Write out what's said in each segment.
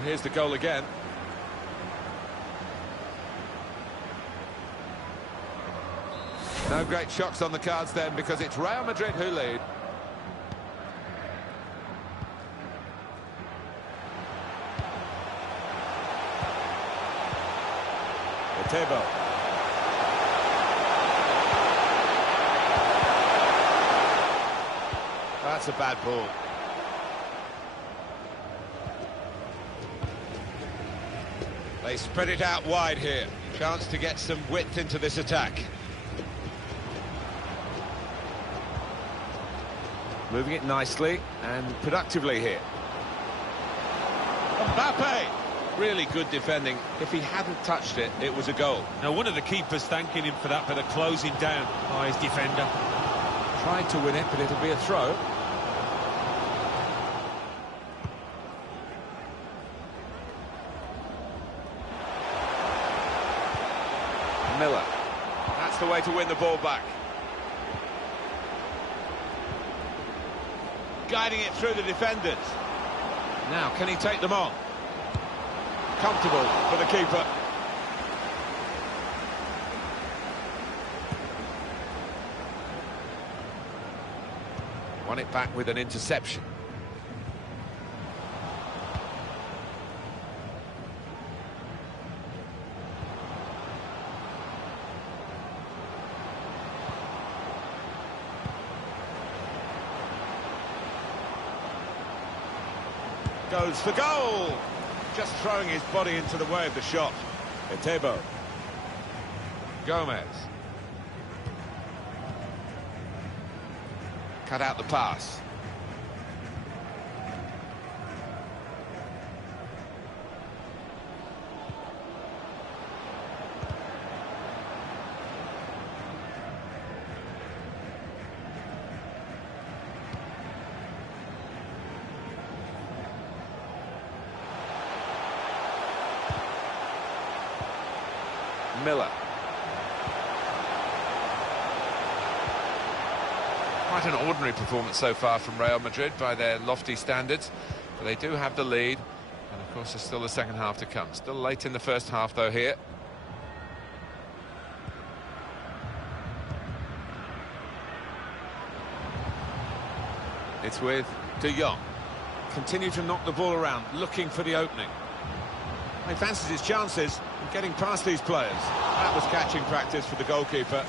Well, here's the goal again. No great shocks on the cards then, because it's Real Madrid who lead. Tebo. That's a bad ball. They spread it out wide here. Chance to get some width into this attack. Moving it nicely and productively here. Mbappe! Really good defending. If he hadn't touched it, it was a goal. Now, one of the keepers thanking him for that bit of closing down by his defender. Tried to win it, but it'll be a throw. Miller. That's the way to win the ball back. Guiding it through the defenders. Now, can he take them on? Comfortable for the keeper. Won it back with an interception. Goes for goal! Just throwing his body into the way of the shot. Tebo. Gomez. Cut out the pass. Miller. Quite an ordinary performance so far from Real Madrid by their lofty standards, but they do have the lead, and of course there's still the second half to come. Still late in the first half though here. It's with De Jong. Continue to knock the ball around, looking for the opening. He fancies his chances of getting past these players. That was catching practice for the goalkeeper.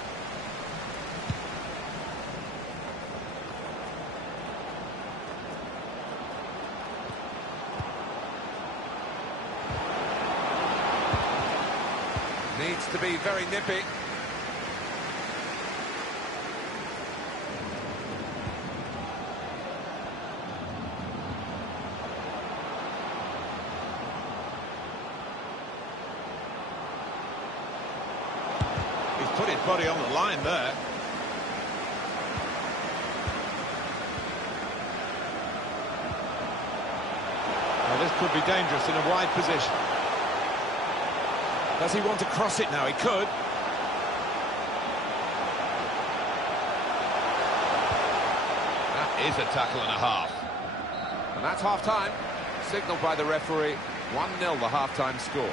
Needs to be very nippy. Put his body on the line there. Well, this could be dangerous in a wide position. Does he want to cross it now? He could. That is a tackle and a half. And that's half-time. Signalled by the referee. 1-0 the half-time score.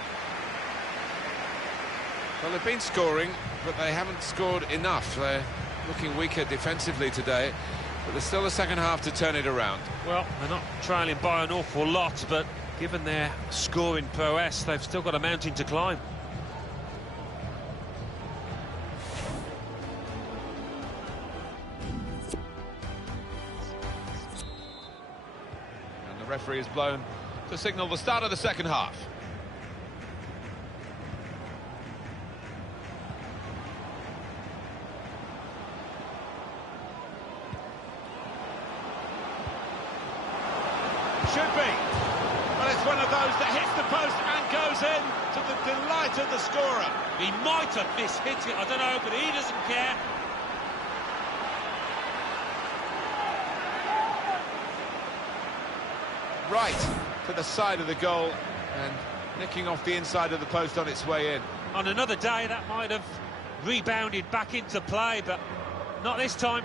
Well, they've been scoring, but they haven't scored enough. They're looking weaker defensively today, but there's still a second half to turn it around. Well, they're not trailing by an awful lot, but given their scoring prowess, they've still got a mountain to climb. And the referee has blown to signal the start of the second half. Should be. Well, it's one of those that hits the post and goes in to the delight of the scorer. He might have mishit it, I don't know, but he doesn't care. Right to the side of the goal and nicking off the inside of the post on its way in. On another day, that might have rebounded back into play, but not this time.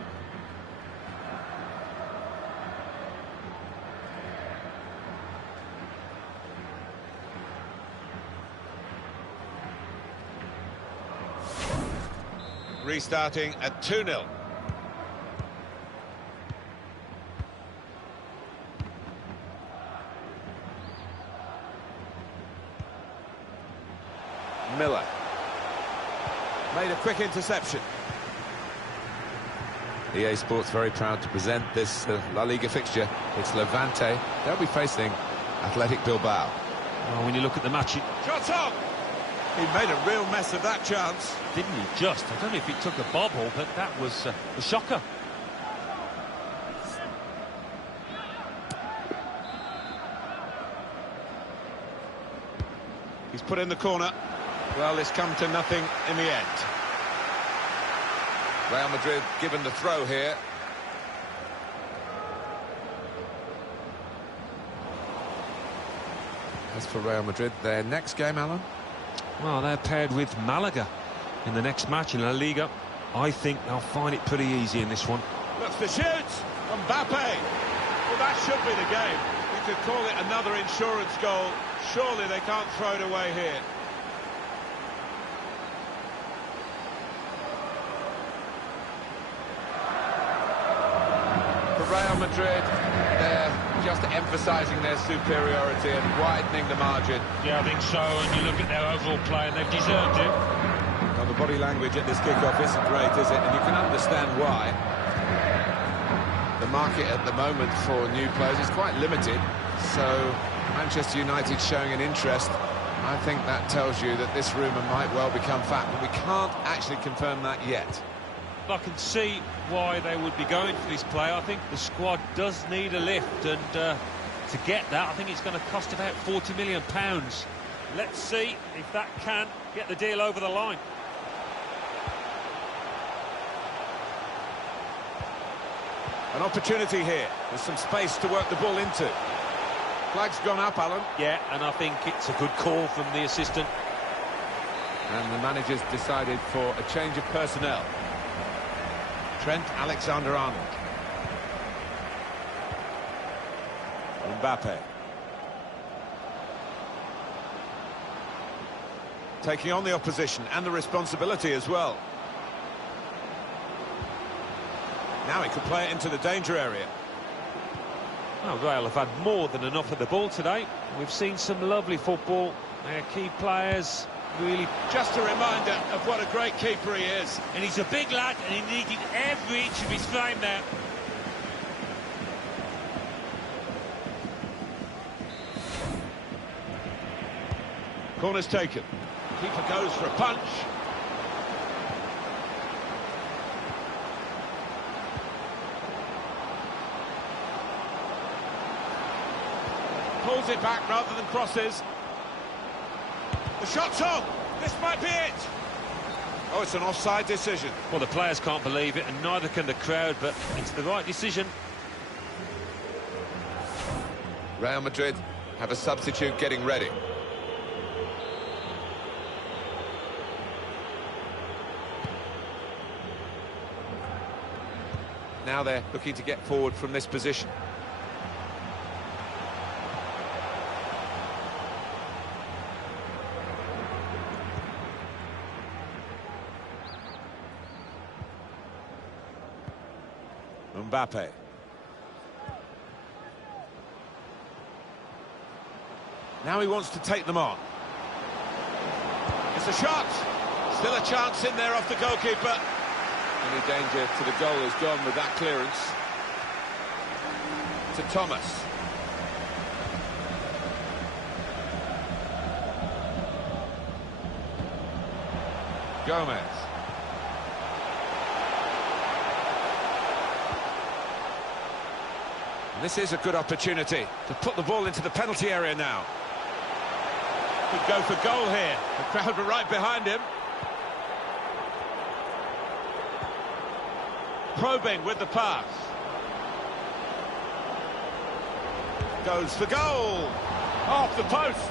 restarting at 2-0. Miller made a quick interception. EA Sports very proud to present this La Liga fixture. It's Levante. They'll be facing Athletic Bilbao. Well, when you look at the match, Shot on! He made a real mess of that chance. didn't he just? I don't know if he took a bobble, but that was a shocker. He's put in the corner. Well, it's come to nothing in the end. Real Madrid given the throw here. As for Real Madrid, their next game, Alan? Well, they're paired with Malaga in the next match in La Liga. I think they'll find it pretty easy in this one. Looks to shoot. Mbappe. Well, that should be the game. You could call it another insurance goal. Surely they can't throw it away here. For Real Madrid, they're just emphasising their superiority and widening the margin. Yeah, I think so, and you look at their overall play and they've deserved it. Well, the body language at this kick-off isn't great, is it? And you can understand why. The market at the moment for new players is quite limited, so Manchester United showing an interest. I think that tells you that this rumour might well become fact, but we can't actually confirm that yet. I can see why they would be going for this player. I think the squad does need a lift, and to get that, I think it's going to cost about £40 million. Let's see if that can get the deal over the line. An opportunity here. There's some space to work the ball into. Flag's gone up, Alan. Yeah, and I think it's a good call from the assistant. And the manager's decided for a change of personnel. Trent Alexander-Arnold. Mbappe. Taking on the opposition and the responsibility as well. Now he could play it into the danger area. Well, Real have had more than enough of the ball today. We've seen some lovely football. Their key players really... Just a reminder of what a great keeper he is. And he's a big lad, and he needed every inch of his frame there. Corner's taken. Keeper goes for a punch. Pulls it back rather than crosses. The shot's on. This might be it. Oh, it's an offside decision. Well, the players can't believe it, and neither can the crowd, but it's the right decision. Real Madrid have a substitute getting ready. Now they're looking to get forward from this position. Mbappe. Now he wants to take them on. It's a shot. Still a chance in there off the goalkeeper. Any danger to the goal is gone with that clearance. To Thomas. Gomez. This is a good opportunity to put the ball into the penalty area now. Could go for goal here. The crowd were right behind him. Probing with the pass. Goes for goal. Off the post.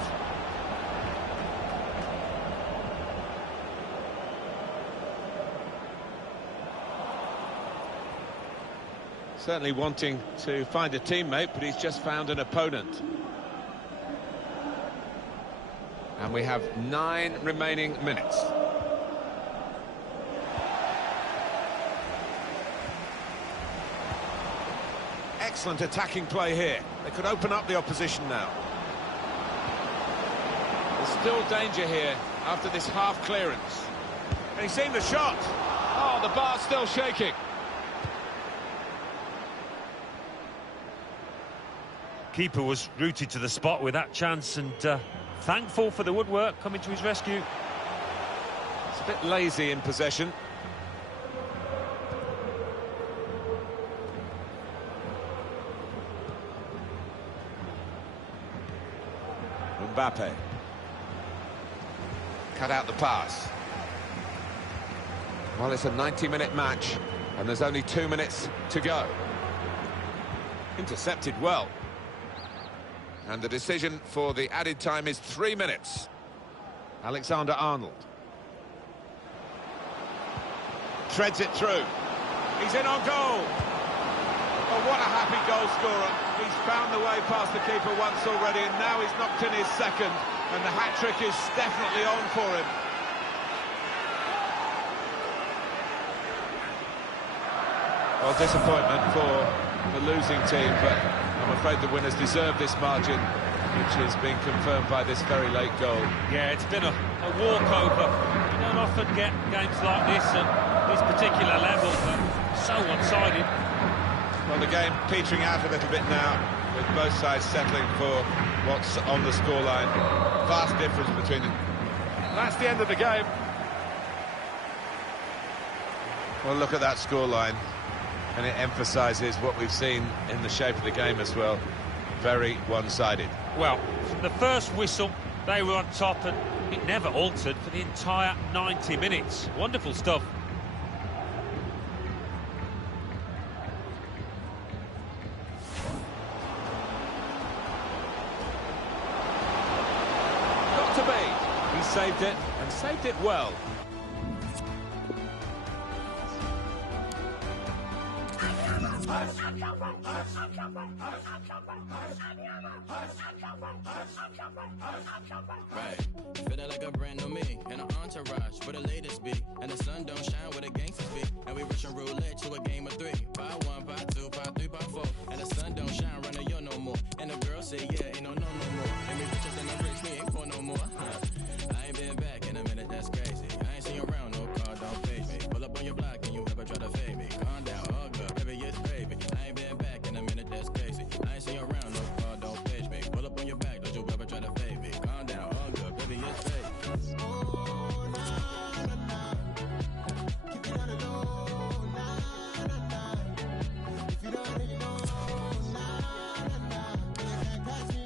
Certainly wanting to find a teammate, but he's just found an opponent. And we have 9 remaining minutes. excellent attacking play here. They could open up the opposition now. There's still danger here after this half clearance. And he's seen the shot. Oh, the bar's still shaking. Keeper was rooted to the spot with that chance, and thankful for the woodwork coming to his rescue. It's a bit lazy in possession. Mbappe. Cut out the pass. Well, it's a 90-minute match, and there's only 2 minutes to go. Intercepted well. And the decision for the added time is 3 minutes. Alexander-Arnold. Treads it through. He's in on goal. Oh, what a happy goal scorer. He's found the way past the keeper once already, and now he's knocked in his second. And the hat-trick is definitely on for him. Well, disappointment for the losing team, but I'm afraid the winners deserve this margin, which has been confirmed by this very late goal. Yeah, it's been a walkover. You don't often get games like this at this particular level, but so one-sided. Well, the game petering out a little bit now, with both sides settling for what's on the scoreline. Vast difference between them. That's the end of the game. Well, look at that scoreline. And it emphasises what we've seen in the shape of the game as well. Very one-sided. Well, from the first whistle, they were on top, and it never altered for the entire 90 minutes. Wonderful stuff. Got to be. He saved it, and saved it well. Right, feeling like a brand new me in an entourage where the latest be, and the sun don't shine where the gangsters be, and we rushing roulette to a game of 3. Pot 1, pot 2, pot 3, pot 4, and the sun don't shine running you no more, and the girl say yeah, ain't no more, and we richer than the rich, we ain't poor no more. I ain't been back in a minute, that's crazy. I ain't seen you around, no car, don't page me. Pull up on your block and you ever try to fade me. Calm down, all good, baby, it's baby. I ain't been back in a minute, that's crazy. I ain't seen you around, no car, don't page me. Pull up on your back, don't you ever try to fade me. Calm down, all good, baby, it's baby. If you don't already know, if you can't catch me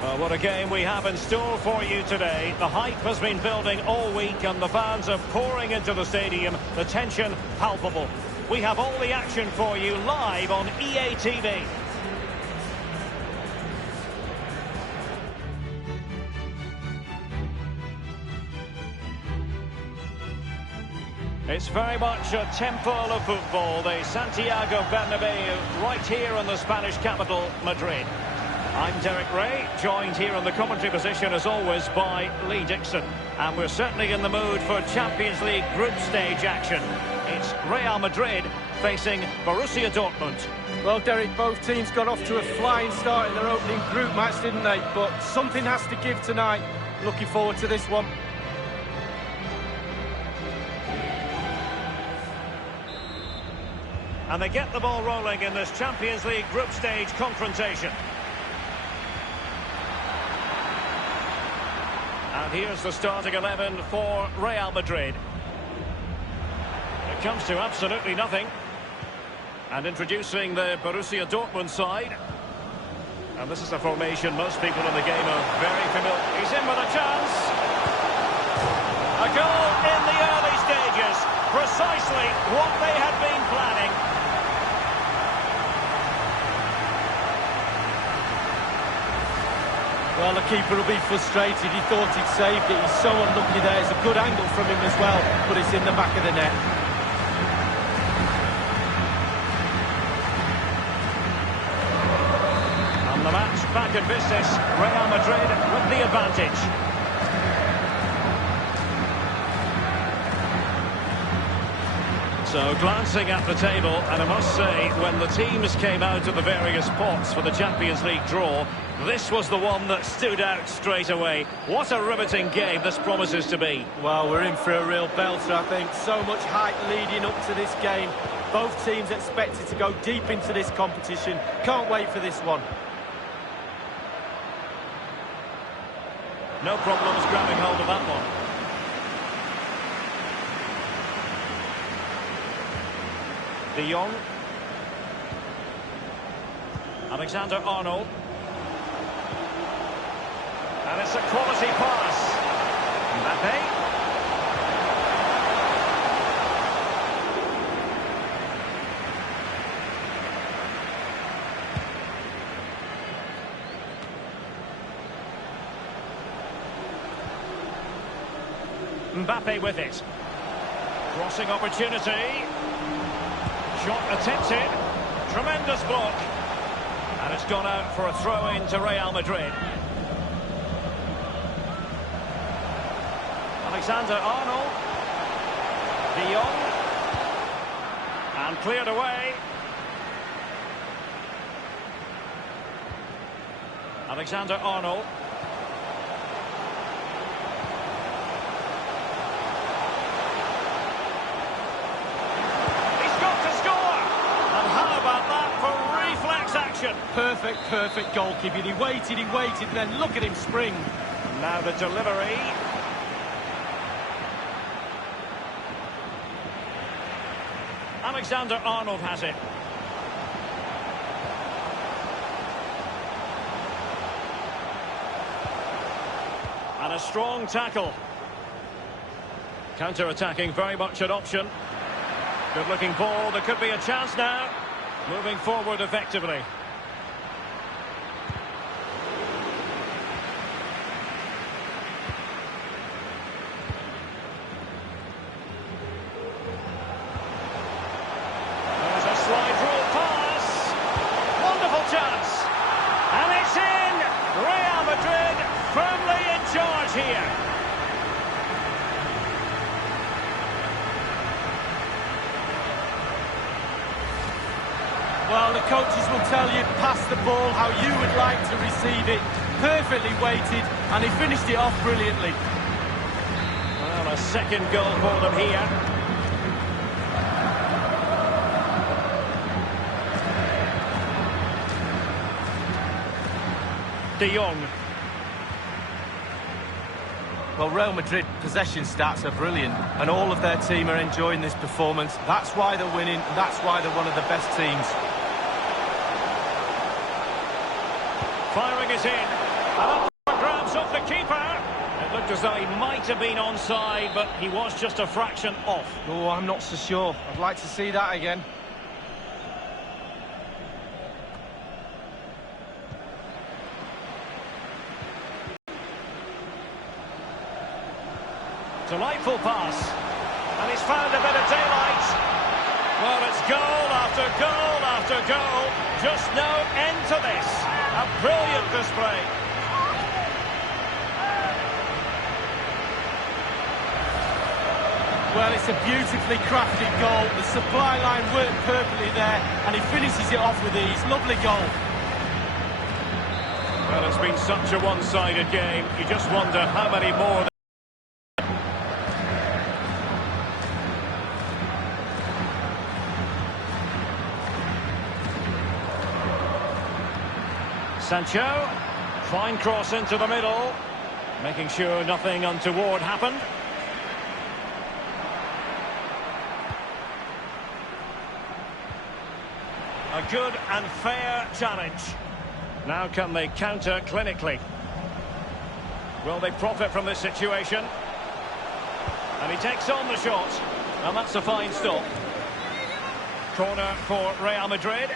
Well, what a game we have in store for you today. The hype has been building all week and the fans are pouring into the stadium. The tension palpable. We have all the action for you live on EA TV. It's very much a temple of football, the Santiago Bernabeu, right here in the Spanish capital, Madrid. I'm Derek Ray, joined here in the commentary position as always by Lee Dixon. And we're certainly in the mood for Champions League group stage action. It's Real Madrid facing Borussia Dortmund. Well, Derek, both teams got off to a flying start in their opening group match, didn't they? But something has to give tonight. Looking forward to this one. And they get the ball rolling in this Champions League group stage confrontation. And here's the starting 11 for Real Madrid. It comes to absolutely nothing. And introducing the Borussia Dortmund side. And this is a formation most people in the game are very familiar. He's in with a chance. A goal in the early stages. Precisely what they had been planning. Well, the keeper will be frustrated. He thought he'd saved it. He's so unlucky there. It's a good angle from him as well, but it's in the back of the net. And the match back in business. Real Madrid with the advantage. So, glancing at the table, and I must say, when the teams came out of the various pots for the Champions League draw, this was the one that stood out straight away. What a riveting game this promises to be. Well, we're in for a real belter, I think. So much hype leading up to this game. Both teams expected to go deep into this competition. Can't wait for this one. No problems grabbing hold of that one. De Jong. Alexander-Arnold. And it's a quality pass. Mbappe. Mbappe with it. Crossing opportunity. Shot attempted. Tremendous block. And it's gone out for a throw-in to Real Madrid. Alexander-Arnold. De Jong. And cleared away. Alexander-Arnold. He's got to score! And how about that for reflex action? Perfect goalkeeping. He waited, and then look at him spring. Now the delivery. Alexander-Arnold has it. And a strong tackle. Counter-attacking, very much an option. Good-looking ball. There could be a chance now. Moving forward effectively. Slide rule pass. Wonderful chance. And it's in. Real Madrid firmly in charge here. Well, the coaches will tell you, pass the ball how you would like to receive it. Perfectly weighted, and he finished it off brilliantly. Well, a second goal for them here. De Jong. Well, Real Madrid possession stats are brilliant, and all of their team are enjoying this performance. That's why they're winning, and that's why they're one of the best teams. Firing it in. And up for grabs off the keeper. It looked as though he might have been onside, but he was just a fraction off. Oh, I'm not so sure. I'd like to see that again. Delightful pass. And he's found a bit of daylight. Well, it's goal after goal after goal. Just no end to this. A brilliant display. Well, it's a beautifully crafted goal. The supply line worked perfectly there, and he finishes it off with ease. Lovely goal. Well, it's been such a one-sided game. You just wonder how many more... Sancho, fine cross into the middle, making sure nothing untoward happened. A good and fair challenge. Now can they counter clinically? Will they profit from this situation? And he takes on the shot, and that's a fine stop. Corner for Real Madrid.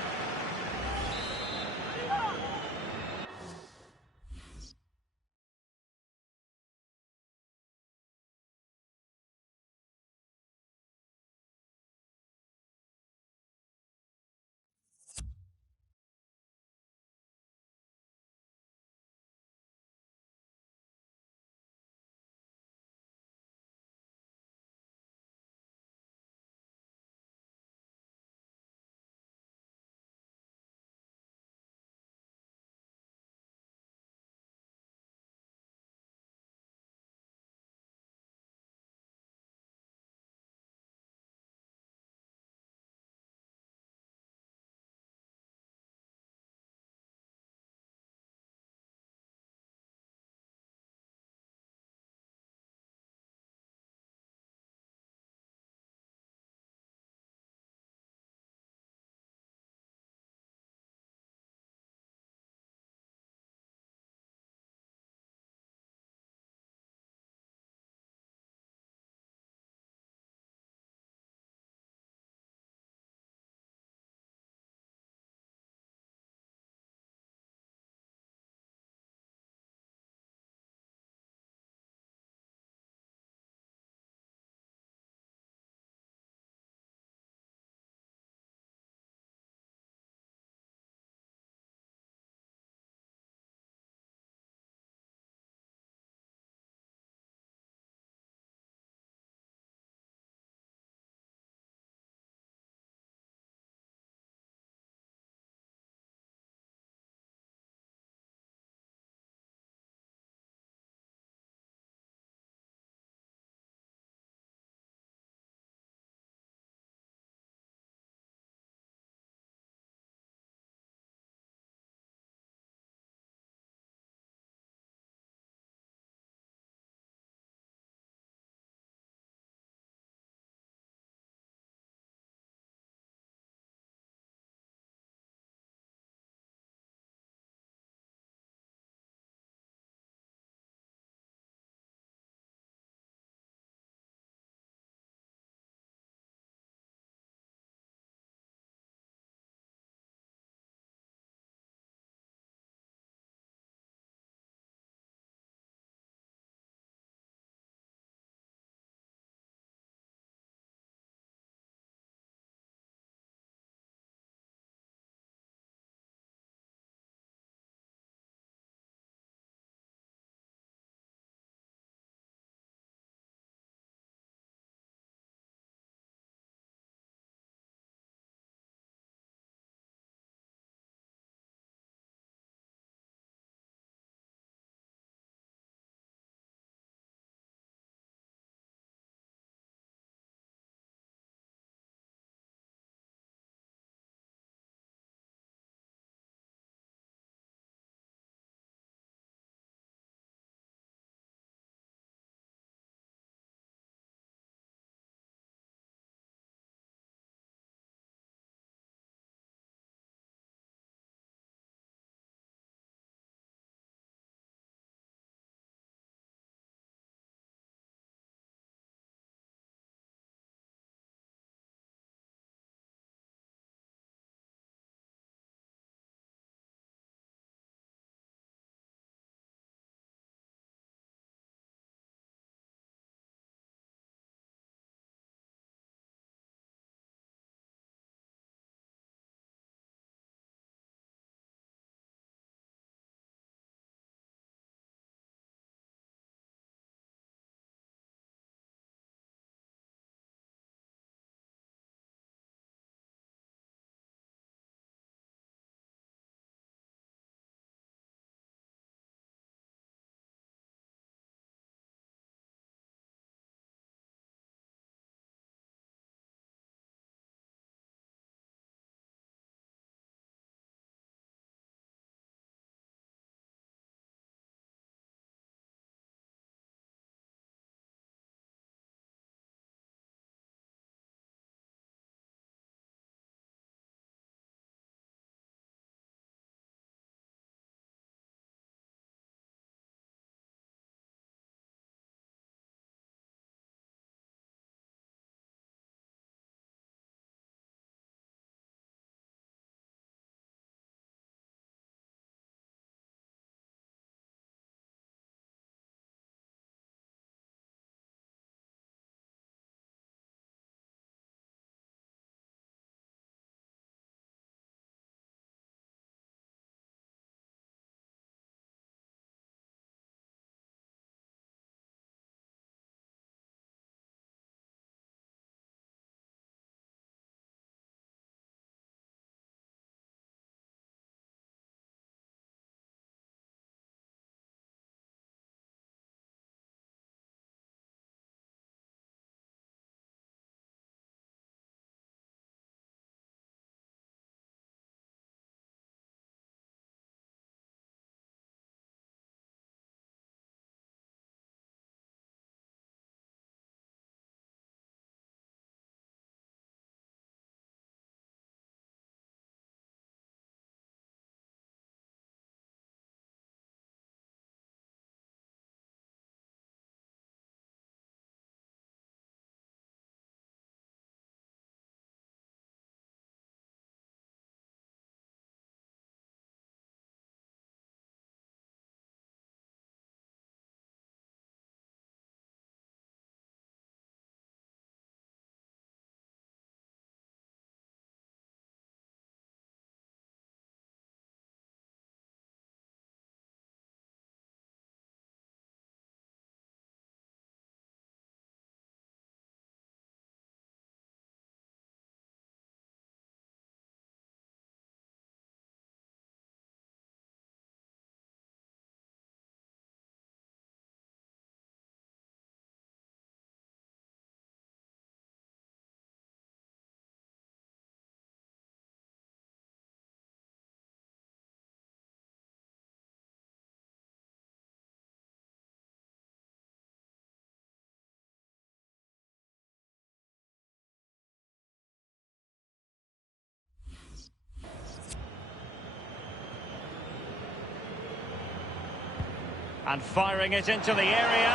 And firing it into the area.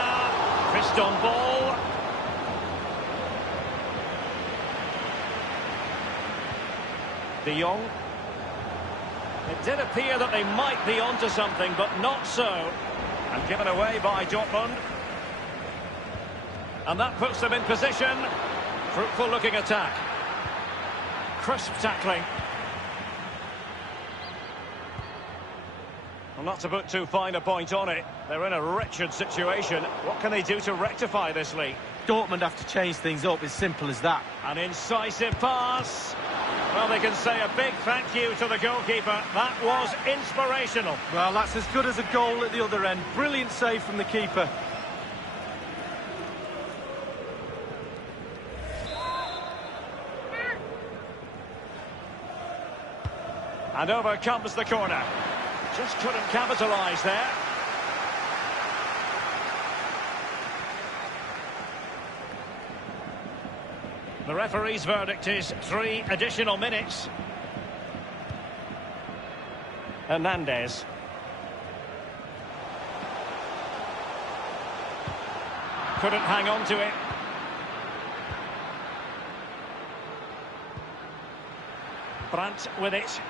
Fist on ball. De Jong. It did appear that they might be onto something, but not so. And given away by Dortmund. And that puts them in position. Fruitful looking attack. Crisp tackling. Well, not to put too fine a point on it. They're in a wretched situation. What can they do to rectify this lead? Dortmund have to change things up, as simple as that. An incisive pass. Well, they can say a big thank you to the goalkeeper. That was inspirational. Well, that's as good as a goal at the other end. Brilliant save from the keeper. And over comes the corner. Just couldn't capitalise there. The referee's verdict is 3 additional minutes. Hernandez. Couldn't hang on to it. Brandt with it.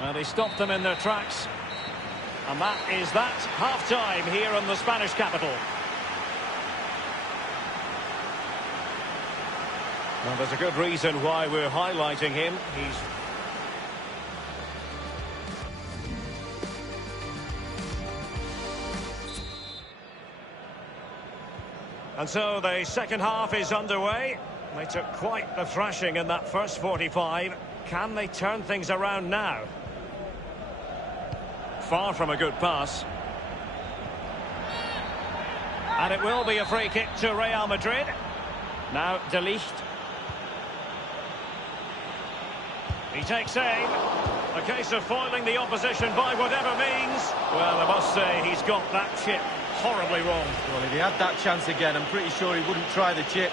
Well, they stopped them in their tracks. And that is that. Half-time here in the Spanish capital. Well, there's a good reason why we're highlighting him. And so the second half is underway. They took quite the thrashing in that first 45. Can they turn things around now? Far from a good pass. And it will be a free kick to Real Madrid. Now De Ligt. He takes aim. A case of foiling the opposition by whatever means. Well, I must say he's got that chip horribly wrong. Well, if he had that chance again, I'm pretty sure he wouldn't try the chip.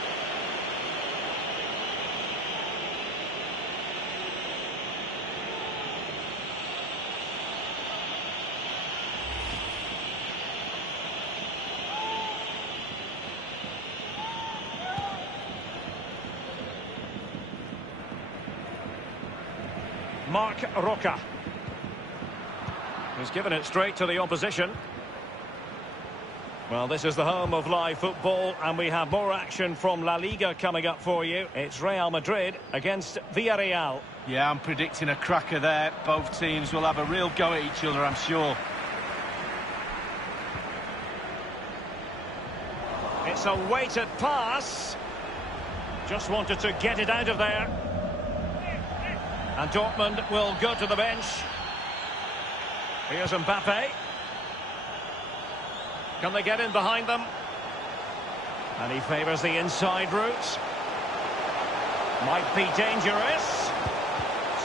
Marc Roca. He's given it straight to the opposition. Well, this is the home of live football, and we have more action from La Liga coming up for you. It's Real Madrid against Villarreal. Yeah, I'm predicting a cracker there. Both teams will have a real go at each other, I'm sure. It's a weighted pass. Just wanted to get it out of there. And Dortmund will go to the bench. Here's Mbappe. Can they get in behind them? And he favours the inside route. Might be dangerous.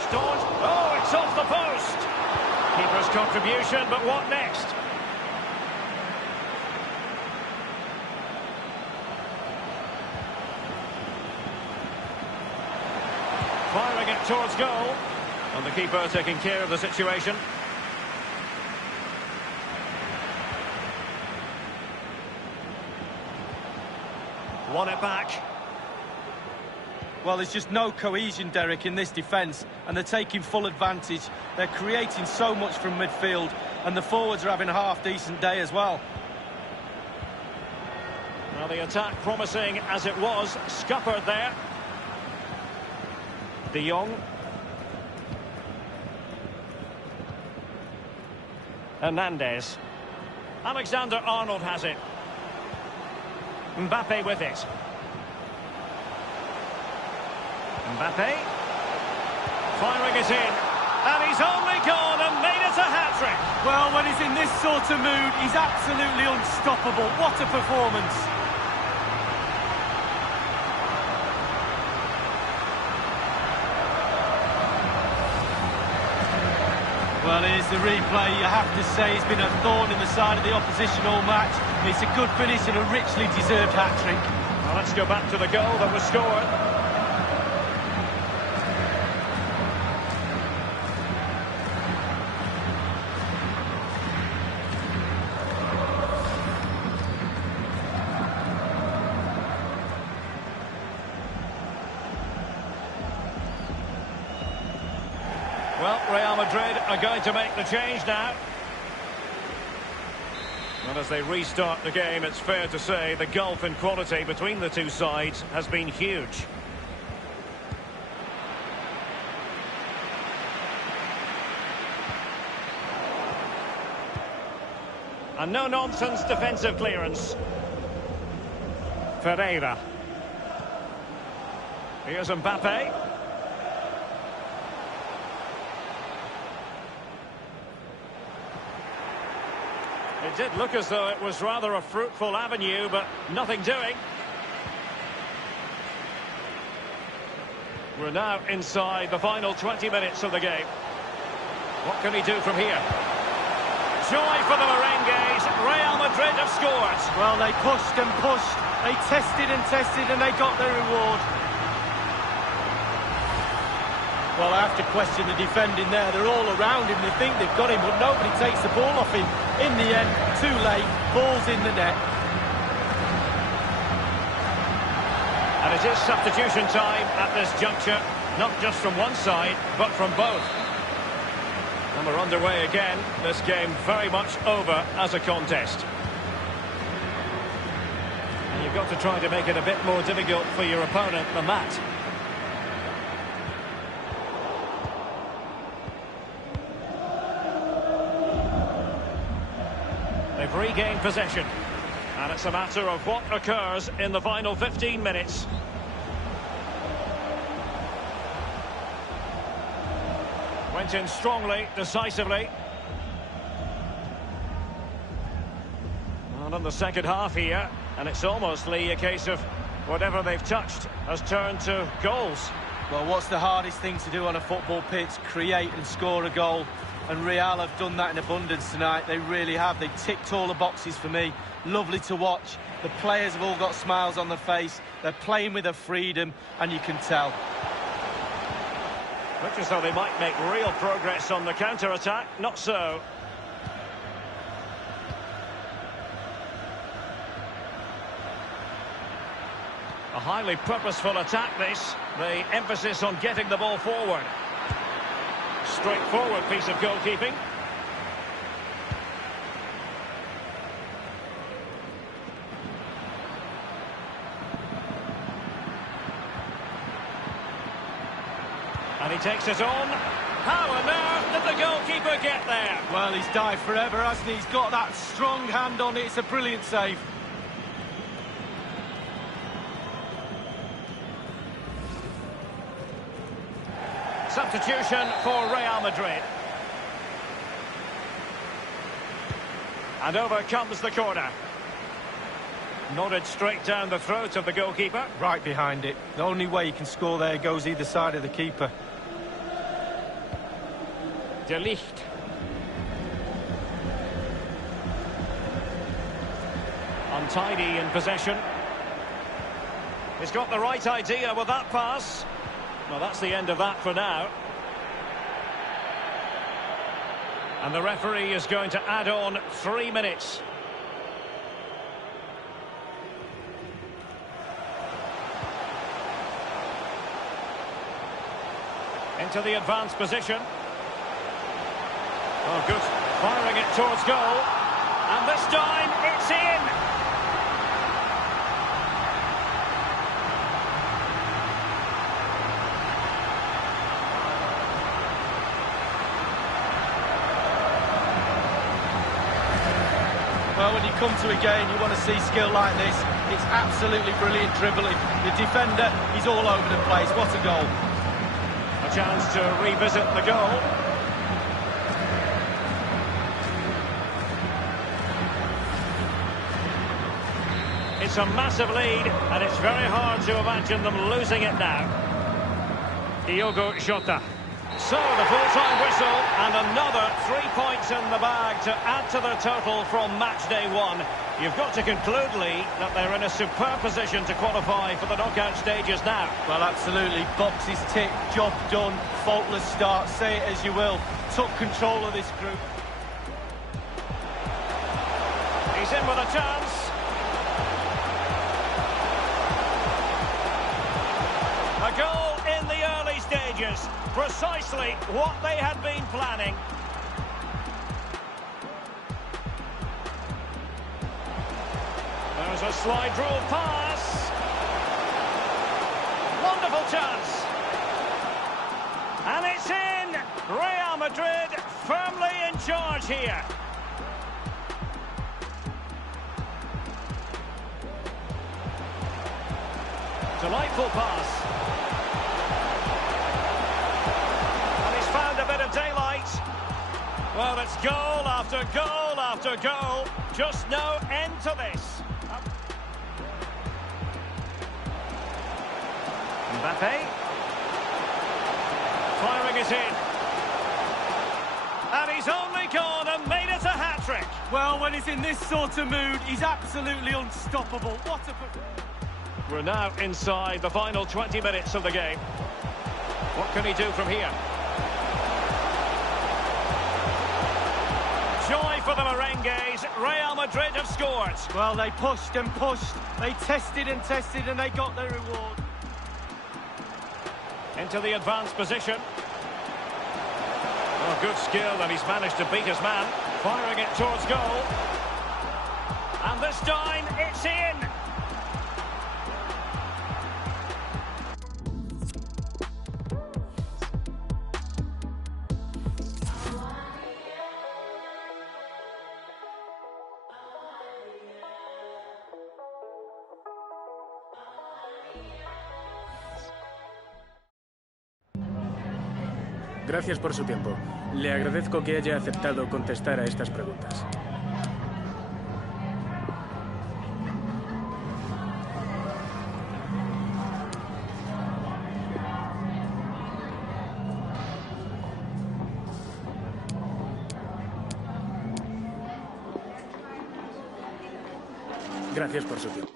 Staunch. Oh, it's off the post. Keeper's contribution, but what next? Firing it towards goal. And the keeper taking care of the situation. Won it back. Well, there's just no cohesion, Derek, in this defence, and they're taking full advantage. They're creating so much from midfield, and the forwards are having a half-decent day as well. Well, the attack promising as it was, scuppered there. De Jong. Hernandez. Alexander-Arnold has it. Mbappe with it. Mbappe. Firing it in. And he's only gone and made it a hat-trick. Well, when he's in this sort of mood, he's absolutely unstoppable. What a performance. Well, here's the replay. You have to say he's been a thorn in the side of the opposition all match. It's a good finish and a richly deserved hat-trick. Well, let's go back to the goal that was scored. Well, Real Madrid are going to make the change now. And as they restart the game, it's fair to say the gulf in quality between the two sides has been huge. A no-nonsense defensive clearance. Ferreira. Here's Mbappe. It did look as though it was rather a fruitful avenue, but nothing doing. We're now inside the final 20 minutes of the game. What can he do from here? Joy for the merengues. Real Madrid have scored. Well, they pushed and pushed. They tested and tested, and they got their reward. Well, I have to question the defending there. They're all around him. They think they've got him, but nobody takes the ball off him. In the end, too late. Ball's in the net. And it is substitution time at this juncture. Not just from one side, but from both. And we're underway again. This game very much over as a contest. And you've got to try to make it a bit more difficult for your opponent than that. They've regained possession. And it's a matter of what occurs in the final 15 minutes. Went in strongly, decisively. And in the second half here, and it's almost, Lee, a case of whatever they've touched has turned to goals. Well, what's the hardest thing to do on a football pitch? Create and score a goal. And Real have done that in abundance tonight. They really have. They ticked all the boxes for me. Lovely to watch. The players have all got smiles on their face. They're playing with a freedom, and you can tell. Looks as though they might make real progress on the counter-attack. Not so. A highly purposeful attack, this. The emphasis on getting the ball forward. Straightforward piece of goalkeeping. And he takes it on. How on earth did the goalkeeper get there? Well, he's dived forever, hasn't he? He's got that strong hand on it. It's a brilliant save. Substitution for Real Madrid. And over comes the corner. Nodded straight down the throat of the goalkeeper. Right behind it. The only way you can score there goes either side of the keeper. De Ligt. Untidy in possession. He's got the right idea with that pass. Well, that's the end of that for now. And the referee is going to add on 3 minutes. Into the advanced position. Oh, good. Firing it towards goal. And this time, it's in! Well, when you come to a game, you want to see skill like this. It's absolutely brilliant dribbling. The defender, he's all over the place. What a goal. A chance to revisit the goal. It's a massive lead, and it's very hard to imagine them losing it now. Diogo Jota. So, the full-time whistle, and another 3 points in the bag to add to the total from match day one. You've got to conclude, Lee, that they're in a superb position to qualify for the knockout stages now. Well, absolutely. Boxes ticked, job done, faultless start, say it as you will. Took control of this group. He's in with a chance. A goal in the early stages. stages. Precisely what they had been planning. There's a slide rule pass. Wonderful chance. And it's in. Real Madrid firmly in charge here. Delightful pass. And he's found a bit of daylight. Well, it's goal after goal after goal. Just no end to this. Mbappe. Firing it in. And he's only gone and made it a hat-trick. Well, when he's in this sort of mood, he's absolutely unstoppable. What a... We're now inside the final 20 minutes of the game. What can he do from here? Joy for the Merengues. Real Madrid have scored. Well, they pushed and pushed. They tested and tested, and they got their reward. Into the advanced position. Oh, good skill, and he's managed to beat his man. Firing it towards goal. And this time, it's in. Gracias por su tiempo. Le agradezco que haya aceptado contestar a estas preguntas. Gracias por su tiempo.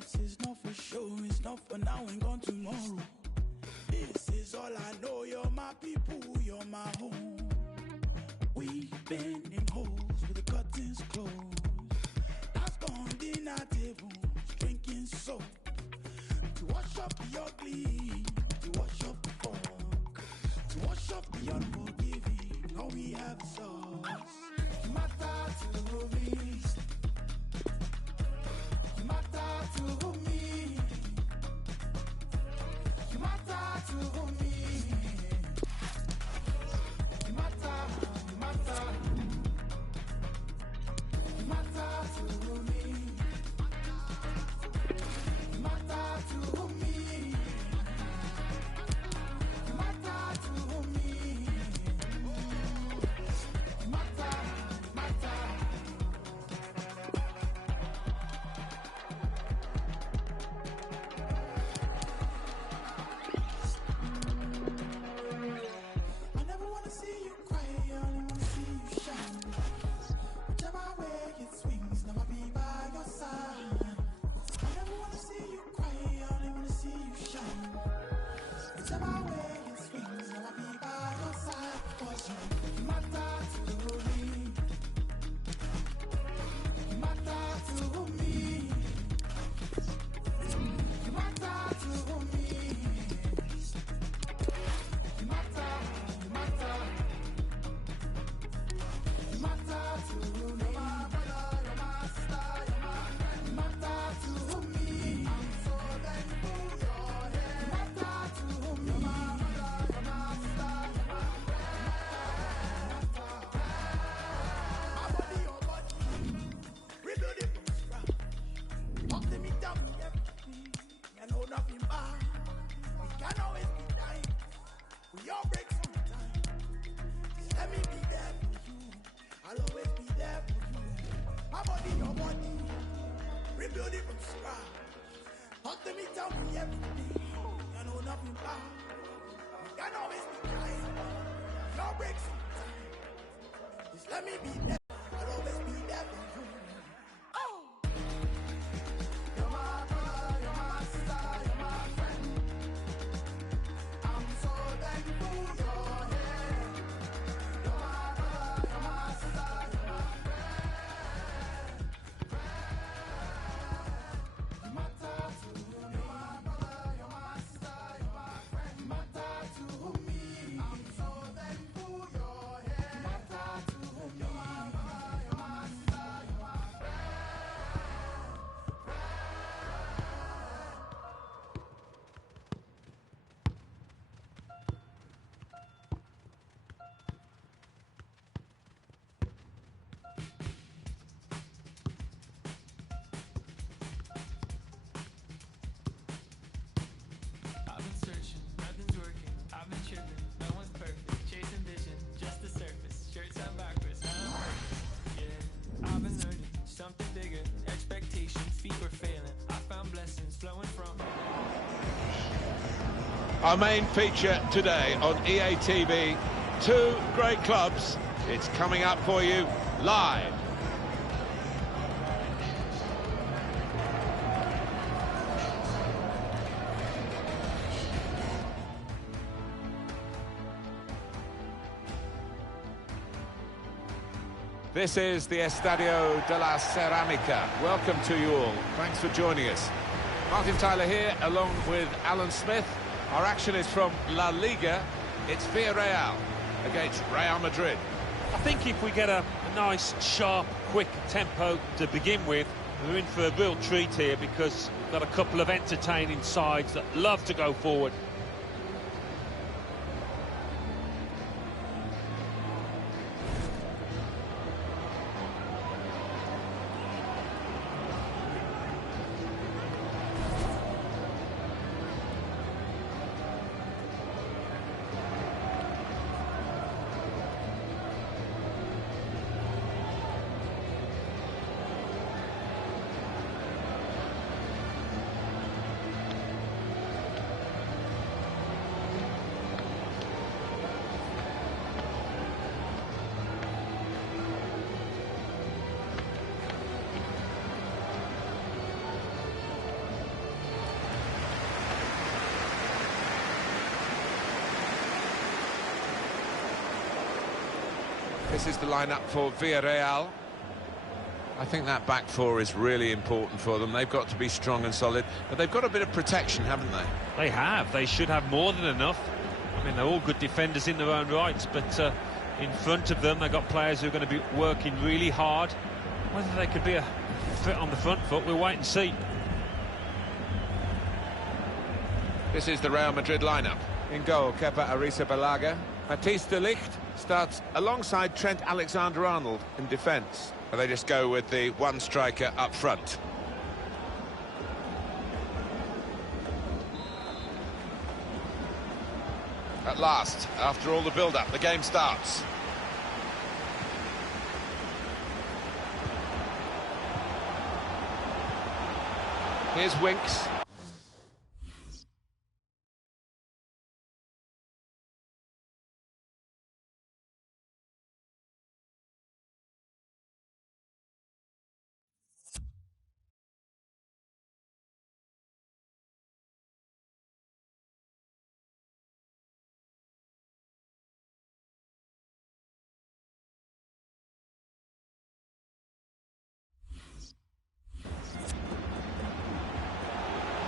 this is not for show, it's not for now and gone tomorrow. This is all I know, you're my people, you're my home. We've been in holes with the curtains closed. That's gone dinner table, drinking soap. To wash up the ugly, to wash up the funk, to wash up the unforgiving, all we have is us. You matter to me, you matter to me, you matter to me. Our main feature today on EA TV, two great clubs. It's coming up for you live. This is the Estadio de la Cerámica. Welcome to you all. Thanks for joining us. Martin Tyler here, along with Alan Smith. Our action is from La Liga. It's Villarreal against Real Madrid. I think if we get a nice, sharp, quick tempo to begin with, we're in for a real treat here because we've got a couple of entertaining sides that love to go forward. This is the lineup for Villarreal. I think that back four is really important for them. They've got to be strong and solid, but they've got a bit of protection, haven't they? They have. They should have more than enough. I mean, they're all good defenders in their own rights, but in front of them, they've got players who are going to be working really hard. Whether they could be a fit on the front foot, we'll wait and see. This is the Real Madrid lineup. In goal, Kepa Arrizabalaga. Matthijs de Ligt starts alongside Trent Alexander-Arnold in defence. They just go with the one striker up front. At last, after all the build-up, the game starts. Here's Winks.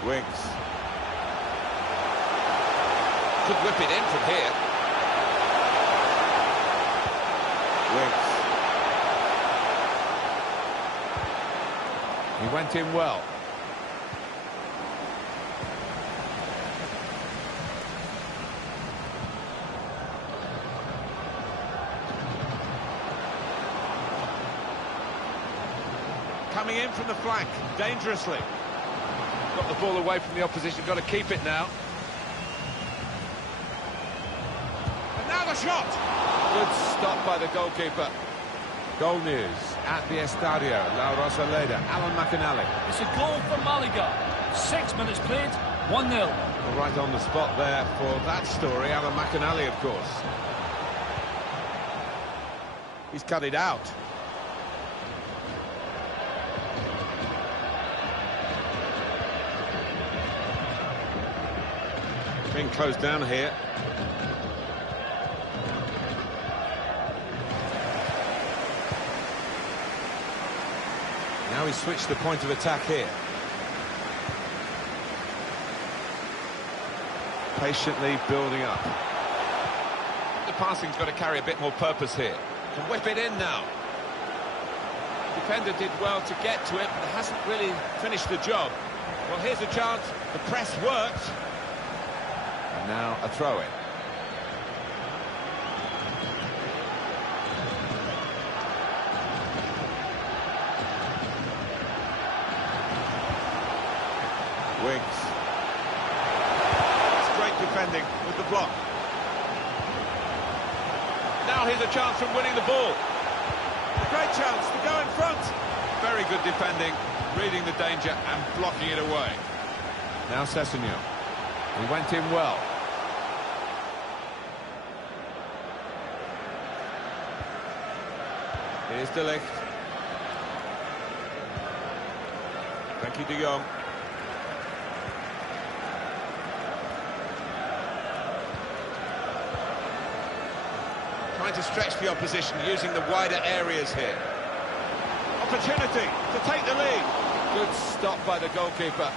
Winks. Could whip it in from here. Winks. He went in well. Coming in from the flank, dangerously. Got the ball away from the opposition, got to keep it now. And now the shot! Good stop by the goalkeeper. Goal news at the Estadio La Rosaleda. Alan McInally. It's a goal for Malaga. 6 minutes played, 1-0. Well, right on the spot there for that story, Alan McInally, of course. He's cut it out. Being closed down here. Now he's switched the point of attack here. Patiently building up. The passing's got to carry a bit more purpose here. Can whip it in now. Defender did well to get to it, but hasn't really finished the job. Well, here's a chance. The press worked. And now a throw-in. Winks. It's great defending with the block. Now here's a chance from winning the ball. A great chance to go in front. Very good defending, reading the danger and blocking it away. Now Sessegnon. He went in well. Here's de Ligt. Frankie de Jong. Trying to stretch the opposition, using the wider areas here. Opportunity to take the lead. Good stop by the goalkeeper.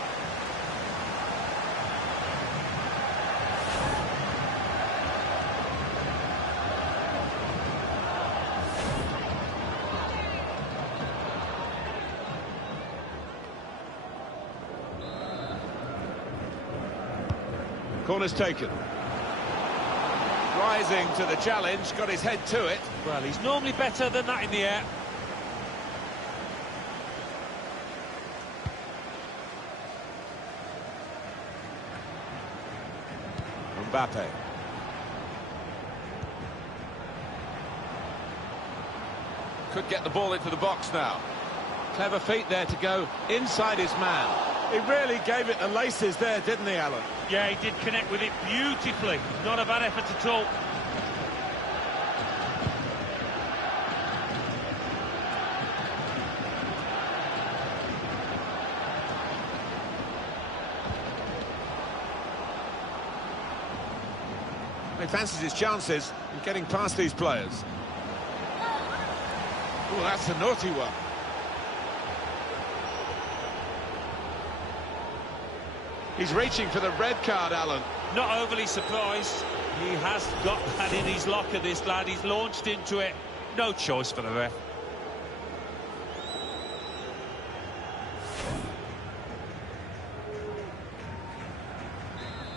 Corner's taken. Rising to the challenge, got his head to it. Well, he's normally better than that in the air. Mbappe. Could get the ball into the box now. Clever feet there to go inside his man. He really gave it the laces there, didn't he, Alan? Yeah, he did connect with it beautifully. Not a bad effort at all. He fancies his chances in getting past these players. Oh, that's a naughty one. He's reaching for the red card, Alan. Not overly surprised. He has got that in his locker, this lad. He's launched into it. No choice for the ref.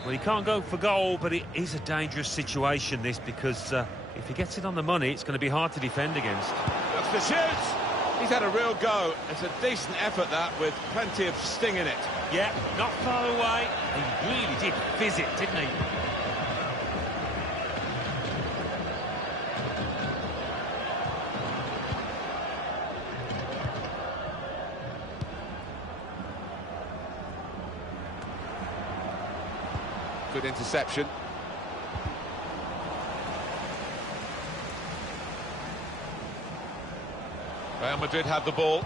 Well, he can't go for goal, but it is a dangerous situation, this, because if he gets it on the money, it's going to be hard to defend against. Looks to shoot. He's had a real go. It's a decent effort, that, with plenty of sting in it. Yeah, not far away. He really did fizz it, didn't he? Good interception. Real Madrid have the ball.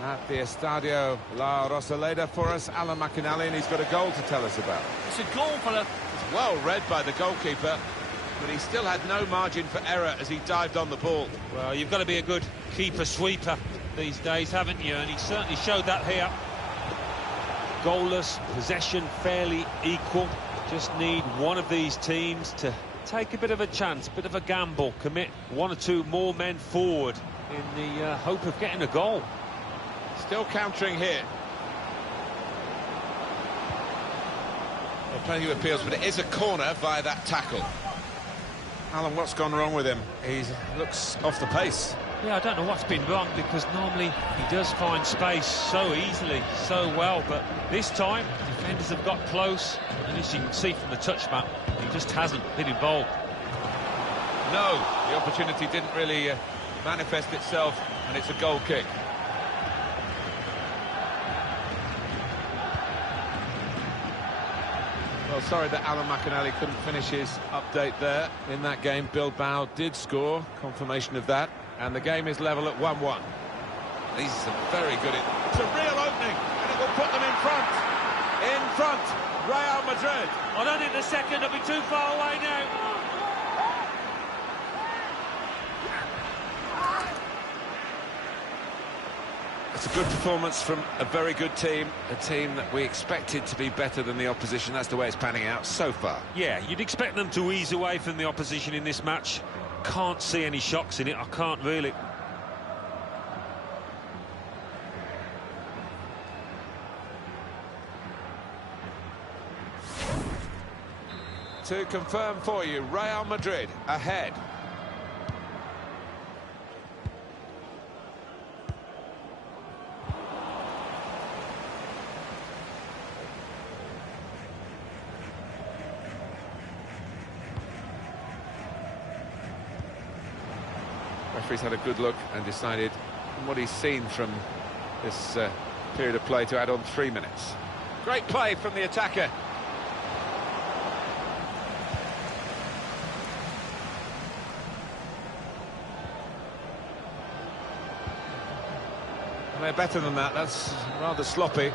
At the Estadio La Rosaleda for us, Alan McInally, and he's got a goal to tell us about. It's a goal for a... It's well read by the goalkeeper, but he still had no margin for error as he dived on the ball. Well, you've got to be a good keeper-sweeper these days, haven't you? And he certainly showed that here. Goalless, possession fairly equal. Just need one of these teams to take a bit of a chance, a bit of a gamble, commit one or two more men forward in the hope of getting a goal. Still countering here. Well, plenty of appeals, but it is a corner via that tackle. Alan, what's gone wrong with him? He looks off the pace. Yeah, I don't know what's been wrong, because normally he does find space so easily, so well, but this time defenders have got close, and as you can see from the touch map, he just hasn't been involved. No, the opportunity didn't really manifest itself, and it's a goal kick. Well, sorry that Alan McInally couldn't finish his update there. In that game, Bilbao did score, confirmation of that, and the game is level at 1-1. These are very good. It's a real opening, and it will put them in front. In front, Real Madrid. I don't think the second will be too far away now. It's a good performance from a very good team, a team that we expected to be better than the opposition. That's the way it's panning out so far. Yeah, you'd expect them to ease away from the opposition in this match. Can't see any shocks in it, I can't really. To confirm for you, Real Madrid ahead. Referee's had a good look and decided, from what he's seen from this period of play, to add on 3 minutes. Great play from the attacker. And they're better than that. That's rather sloppy.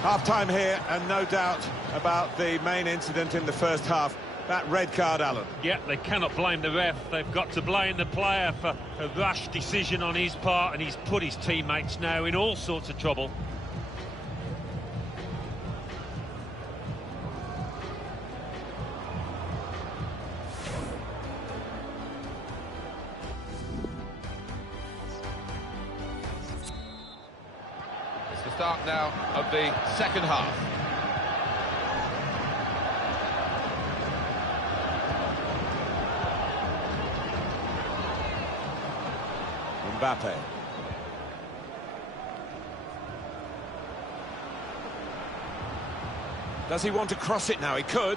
Half-time here, and no doubt about the main incident in the first half. That red card, Alan. Yeah, they cannot blame the ref. They've got to blame the player for a rash decision on his part, and he's put his teammates now in all sorts of trouble. It's the start now of the second half. Mbappe. Does he want to cross it now? He could.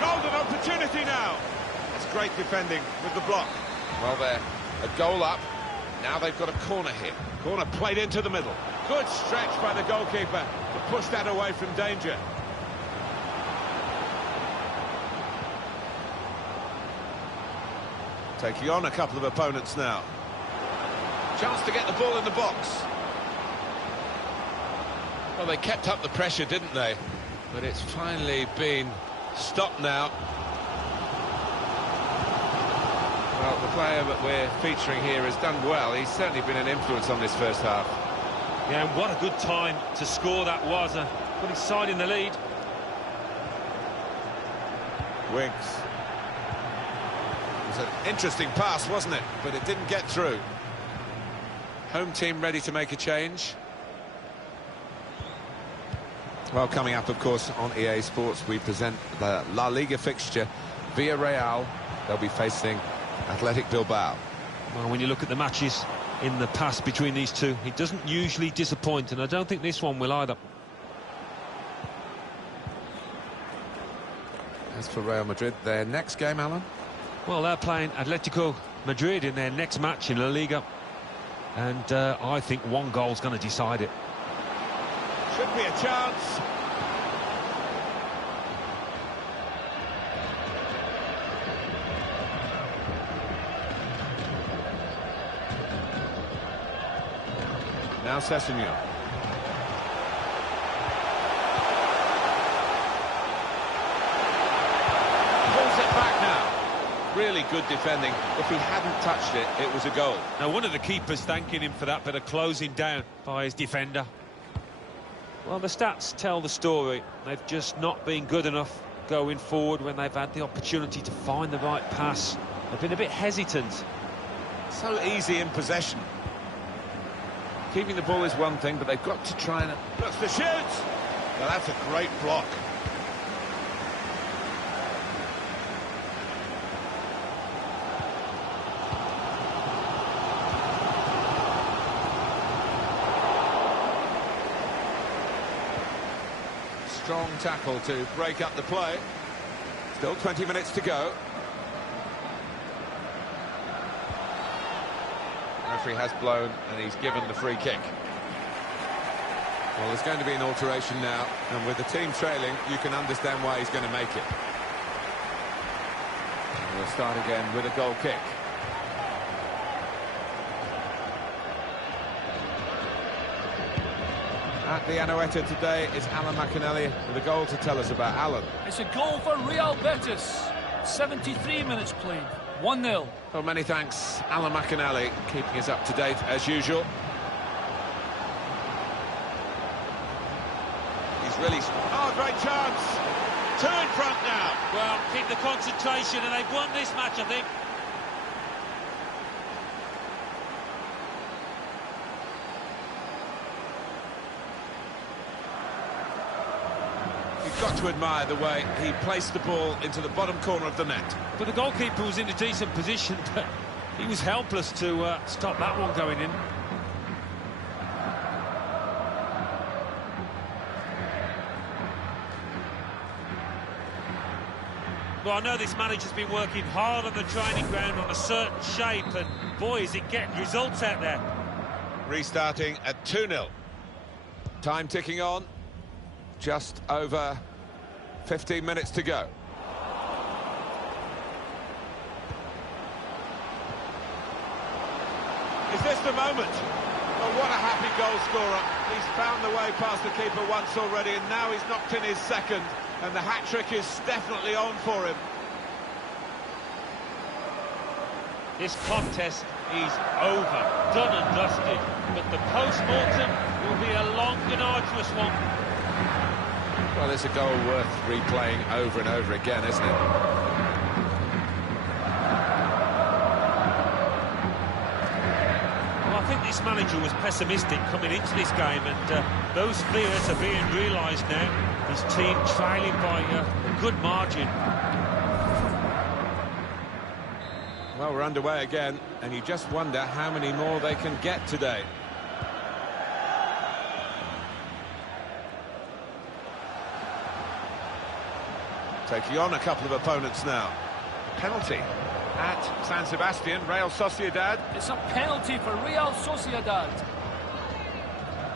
Golden opportunity now. That's great defending with the block. Well, they're a goal up. Now they've got a corner here. Corner played into the middle. Good stretch by the goalkeeper to push that away from danger. Taking on a couple of opponents now. Chance to get the ball in the box. Well, they kept up the pressure, didn't they? But it's finally been stopped now. player that we're featuring here has done well. He's certainly been an influence on this first half. Yeah, and what a good time to score that was. Put his side in the lead. Winks. It was an interesting pass, wasn't it? But it didn't get through. Home team ready to make a change. Well, coming up, of course, on EA Sports, we present the La Liga fixture. Villarreal, they'll be facing Athletic Bilbao. Well, when you look at the matches in the past between these two, he doesn't usually disappoint, and I don't think this one will either. As for Real Madrid, their next game, Alan? Well, they're playing Atletico Madrid in their next match in La Liga, and I think one goal's going to decide it. Should be a chance. Now Sessegnon. Pulls it back now. Really good defending. If he hadn't touched it, it was a goal. Now, one of the keepers thanking him for that bit of closing down by his defender. Well, the stats tell the story. They've just not been good enough going forward when they've had the opportunity to find the right pass. They've been a bit hesitant. So easy in possession. Keeping the ball is one thing, but they've got to try and... Looks to shoot! Well, that's a great block. Strong tackle to break up the play. Still 20 minutes to go. Referee has blown and he's given the free kick. Well, there's going to be an alteration now, and with the team trailing, you can understand why he's going to make it. We'll start again with a goal kick. At the Anoeta today is Alan McAnally with a goal to tell us about. Alan. It's a goal for Real Betis. 73 minutes played. 1-0. Well, many thanks, Alan McAnally, keeping us up to date as usual. He's really... Oh, great chance! Two in front now. Well, keep the concentration, and they've won this match, I think. You've got to admire the way he placed the ball into the bottom corner of the net. But the goalkeeper was in a decent position, but he was helpless to stop that one going in. Well, I know this manager's been working hard on the training ground on a certain shape, and boy, is it getting results out there. Restarting at 2-0. Time ticking on. Just over 15 minutes to go. Is this the moment? Well, what a happy goal scorer. He's found the way past the keeper once already, and now he's knocked in his second, and the hat-trick is definitely on for him. This contest is over, done and dusted, but the post-mortem will be a long and arduous one. Well, it's a goal worth replaying over and over again, isn't it? Well, I think this manager was pessimistic coming into this game, and those fears are being realised now. His team trailing by a good margin. Well, we're underway again, and you just wonder how many more they can get today. Taking on a couple of opponents now. Penalty at San Sebastian, Real Sociedad. It's a penalty for Real Sociedad.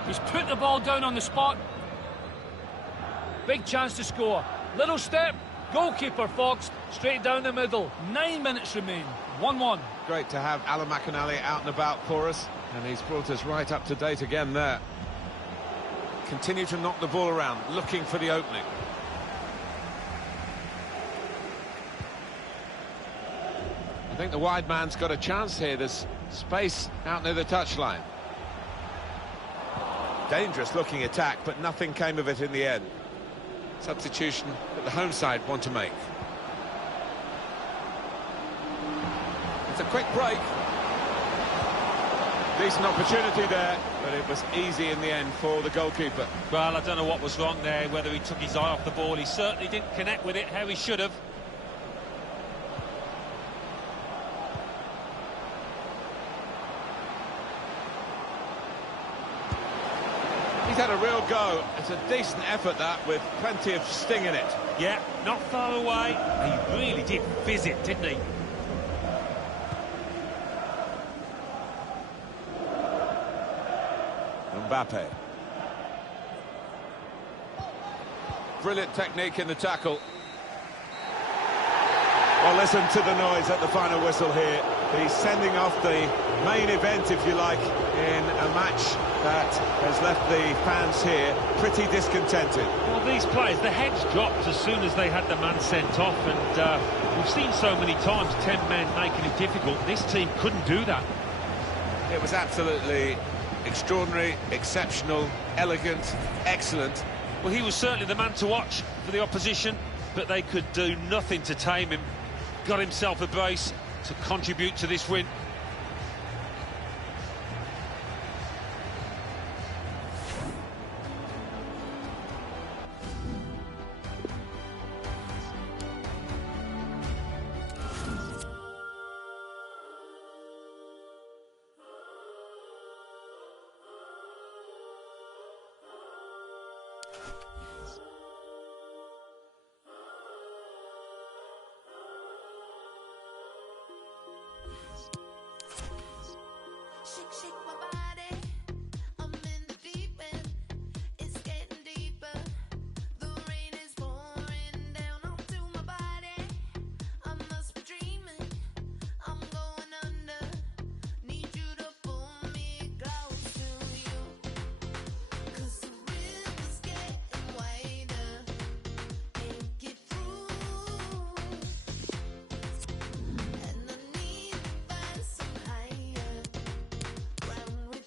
He's put the ball down on the spot. Big chance to score. Little step, goalkeeper Fox, straight down the middle. 9 minutes remain. 1-1. Great to have Alan McAnally out and about for us, and he's brought us right up to date again there. Continue to knock the ball around, looking for the opening. I think the wide man's got a chance here. There's space out near the touchline. Dangerous looking attack, but nothing came of it in the end. Substitution that the home side want to make. It's a quick break. Decent opportunity there, but it was easy in the end for the goalkeeper. Well, I don't know what was wrong there, whether he took his eye off the ball. He certainly didn't connect with it how he should have. He's had a real go. It's a decent effort, that, with plenty of sting in it. Yeah, not far away. He really did fizz it, didn't he? Mbappe. Brilliant technique in the tackle. Well, listen to the noise at the final whistle here. He's sending off the main event, if you like, in a match that has left the fans here pretty discontented. Well, these players, the heads dropped as soon as they had the man sent off, and we've seen so many times 10 men making it difficult. This team couldn't do that. It was absolutely extraordinary, exceptional, elegant, excellent. Well, he was certainly the man to watch for the opposition, but they could do nothing to tame him. Got himself a brace to contribute to this win. Shake, shake my body. I'm in the deep end. It's getting deeper. The rain is pouring down onto my body. I must be dreaming. I'm going under. Need you to pull me close to you. 'Cause the river's getting wider. Can't get through. And I need to find some higher ground with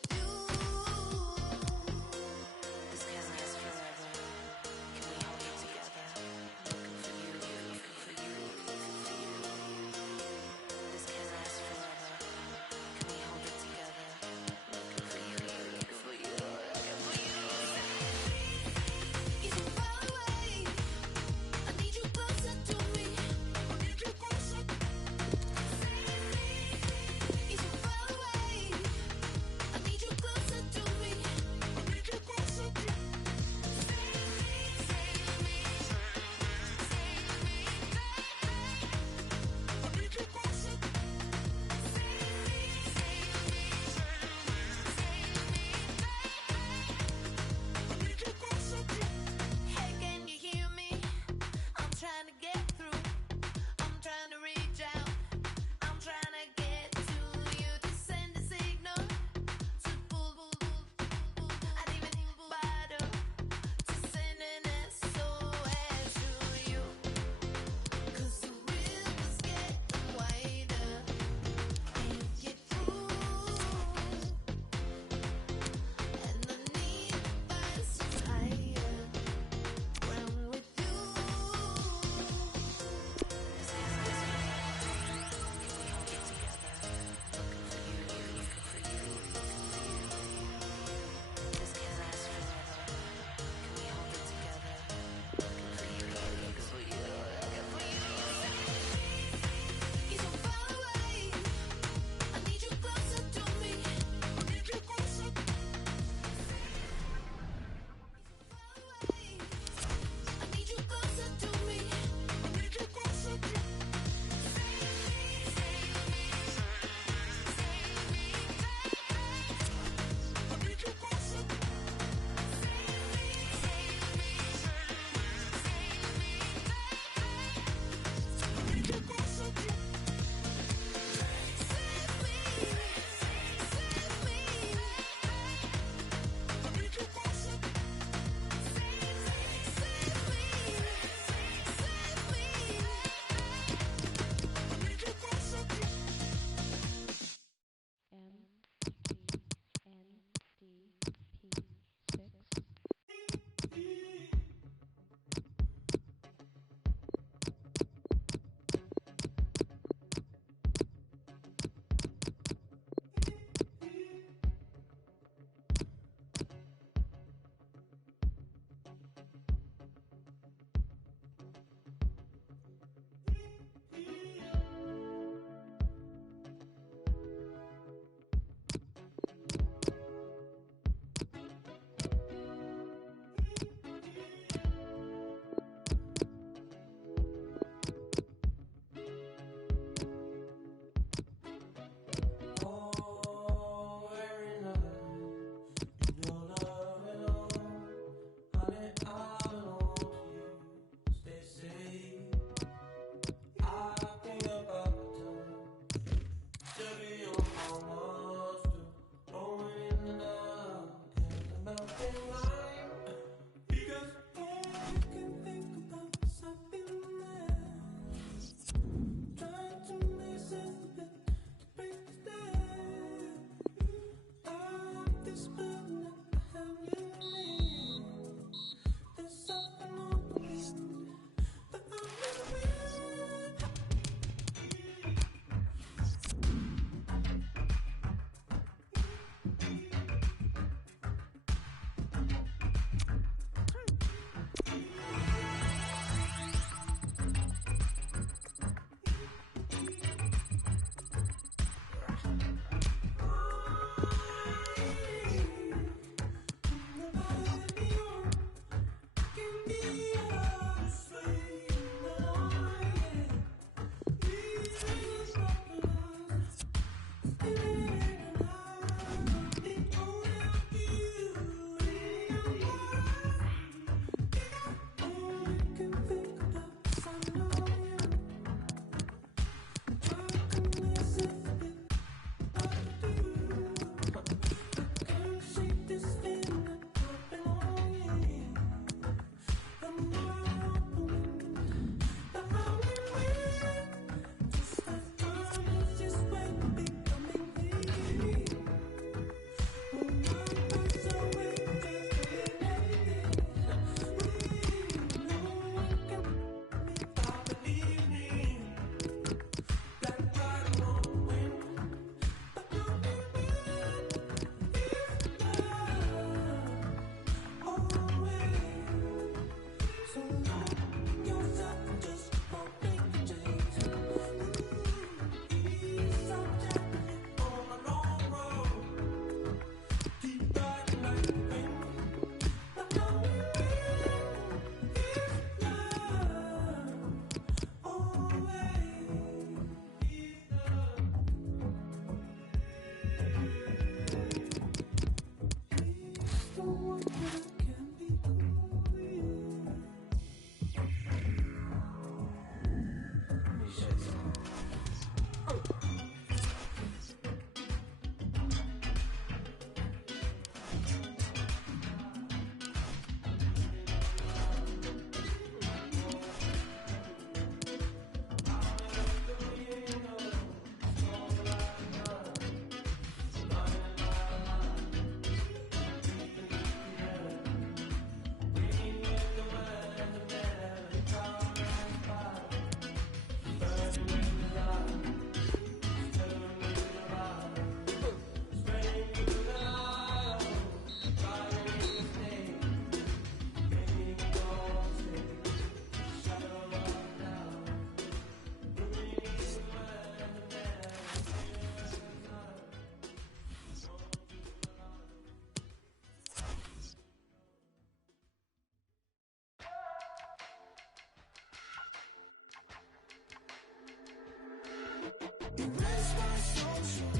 Erase my social.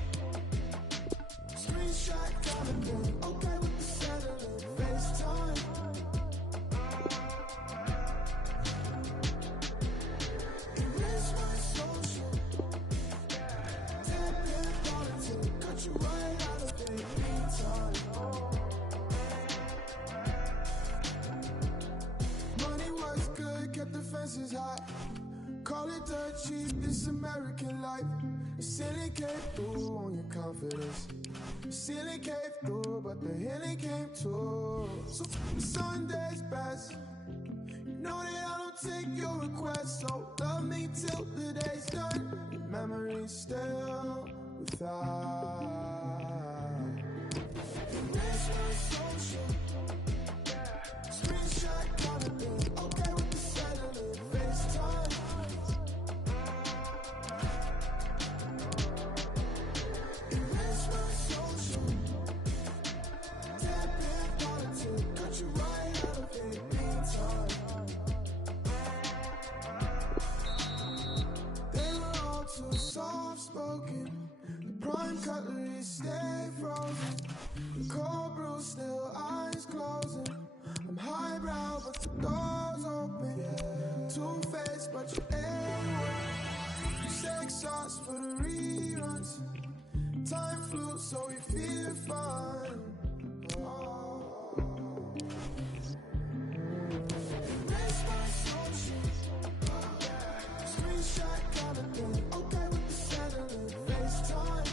Screenshot calendar. Okay with the settling. FaceTime. Erase my social. Tap in politics. Cut you right out of it. Meantime. Money was good, kept the fences high. Call it dirt cheap, this American life. The ceiling came through on your confidence. The ceiling came through, but the healing came too. So Sunday's best. You know that I don't take your requests, so love me till the day's done. Your memory's still without. Erase my social. Screenshot calendar. Okay with the settling. FaceTime. Erase my social. Tap in politics. Cut you right out of it. Meantime. They were all too soft spoken. The prime cutlery stay frozen. The cold brew still eyes closing. I'm highbrow, but the door's open. Two-faced, but you ain't one. You sex sauce for the reruns. Time flew, so we feel fun. Erase my social. Screenshot calendar. Okay with the settling. FaceTime.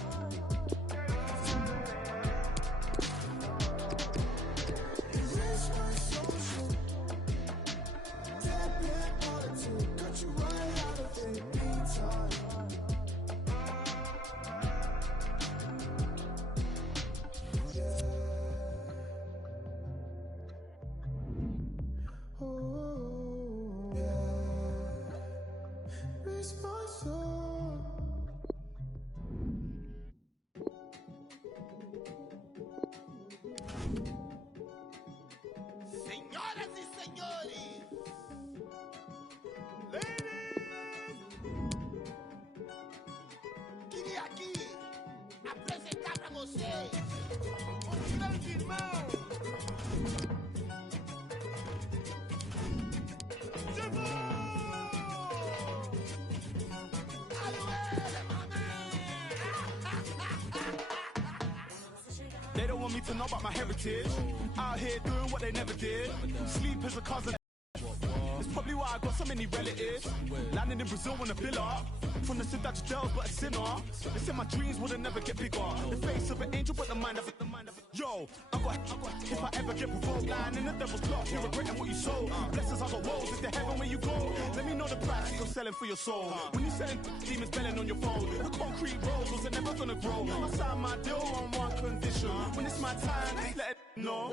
Erase my social. Tap in politics. Cut you right out of it. Meantime. Yeah. Oh, yeah. Erase my soul. Señoras y señores, ladies, queria aqui apresentar pra vocês um grande irmão. They don't want me to know about my heritage. Out here doing what they never did. Sleep as a cousin. It's probably why I got so many relatives. Landing in Brazil on a villa. From the Cidade Dells, but a sinner. They said my dreams would never get bigger. The face of an angel, but the mind of it. Yo, I got if I ever get provoked, lying in the devil's plot, you're regretting what you sold. Blessings I got woes, is the heaven where you go? Let me know the price you're selling for your soul. When you selling demons belling on your phone, the concrete roads was never gonna grow. I signed my deal on one condition. When it's my time, just let it know.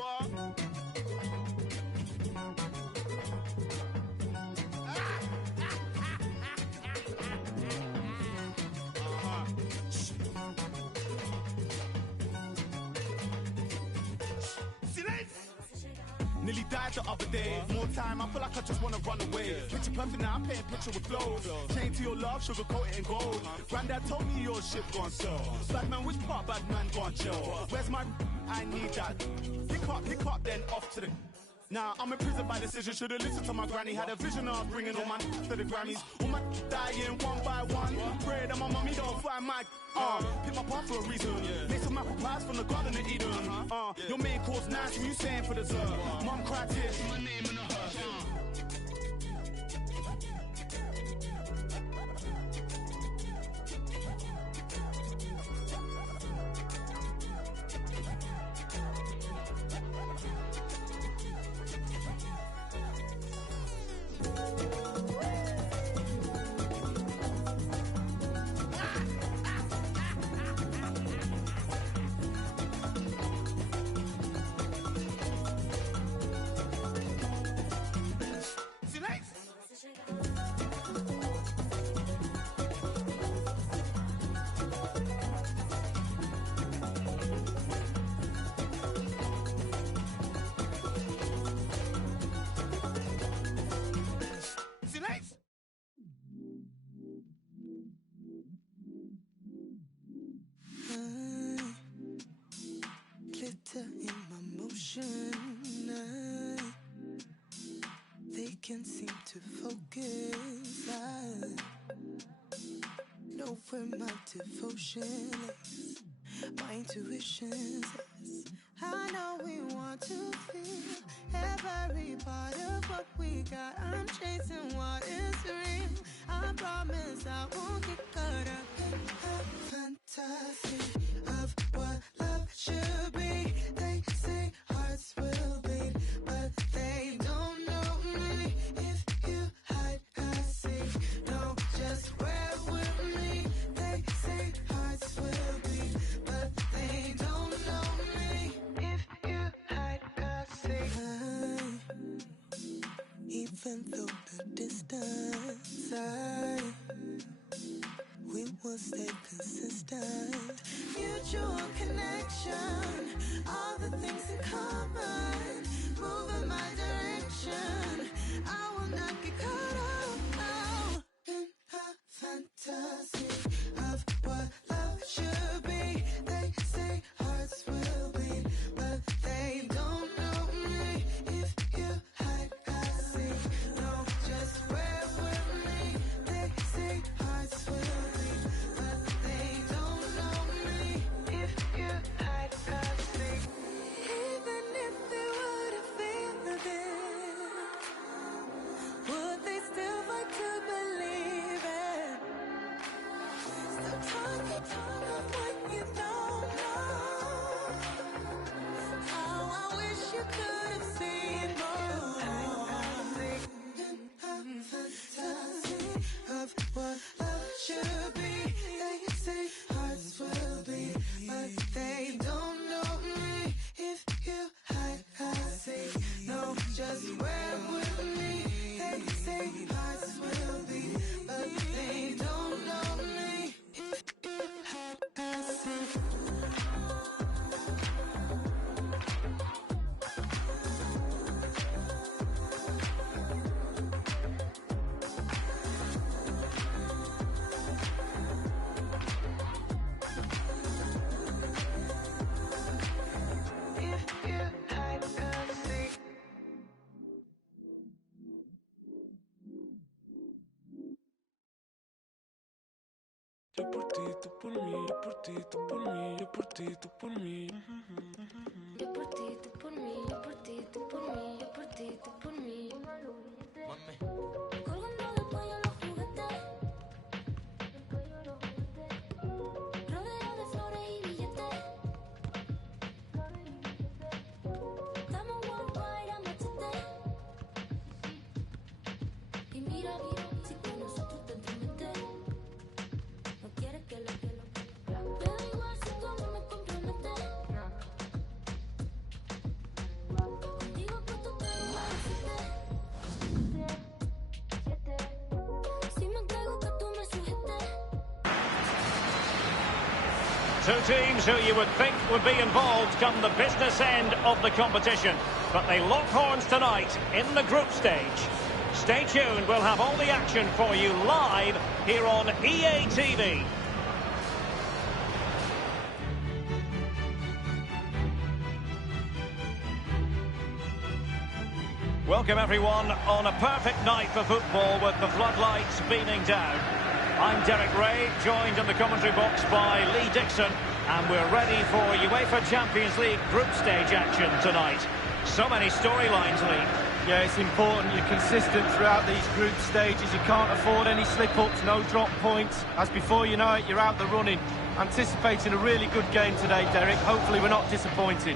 Nearly died the other day. More time, I feel like I just wanna run away. Picture perfect now, I'm painting picture with flows. Chain to your love, sugar coated in gold. Granddad told me your shit gone sell. Bad man, which part bad man gone chill? Where's my? I need that. Pick up, then off to the. Nah, I'm in prison by decision. Should've listened to my granny. Had a vision of bringing all my to the Grammys. All my dying one by one. Pray that my mommy don't find my. Pick my path for a reason. Made some apple pies from the Garden of Eden. Your main course nice, and you saying for dessert. Mom cried tears, my name in the hearse. can't seem to focus. I know where my devotion is. My intuition says I know we want to feel every part of what we got. I'm chasing what is real. I promise I won't get caught up in a fantasy of what love should be. They say hearts will beat, but they don't know me. If you hide, I see. No, just wear with me. They say hearts will beat, but they don't know me. If you hide, I see. Even though the distance, we will stay consistent. Mutual connection, all the things in common, move in my direction. I will not get caught up now in a fantasy of what love should be. They say hearts will beat, but they don't know me. If you hide, I see. No, just wear with me. They say hearts will beat, but they don't know me. If you hide, I see. Even if they wouldn't feel this, would they still fight to believe it? Stop talking of what you don't know. How I wish you could have seen more. Fantasy of what love should be. They say hearts will beat, but they don't know me. If you hide, I see. No, just wear with me. They say hearts will beat, but they don't know me. If you hide, I see. If you hide, I see. Yo por ti, tú por mí, yo por ti, tú por mí, yo por ti, tú por mí. Yo por ti, tú por mí, yo por ti, tú por mí, yo por ti, tú por mí. Colgando del cuello los juguetes, rodeado de flores y billetes. Damos worldwide a machete. Y mira, si con nosotros te entromete, no quieres que lo. Me da igual si tú a mí me comprometes. Contigo puesto tengo más de 7. Si me entrego que tú me sujetes. Two teams who you would think would be involved come the business end of the competition. But they lock horns tonight in the group stage. Stay tuned, we'll have all the action for you live here on EA TV. Welcome everyone on a perfect night for football with the floodlights beaming down. I'm Derek Ray, joined in the commentary box by Lee Dixon, and we're ready for UEFA Champions League group stage action tonight. So many storylines, Lee. Yeah, it's important you're consistent throughout these group stages. You can't afford any slip-ups, no drop points. As before you know it, you're out the running. Anticipating a really good game today, Derek. Hopefully we're not disappointed.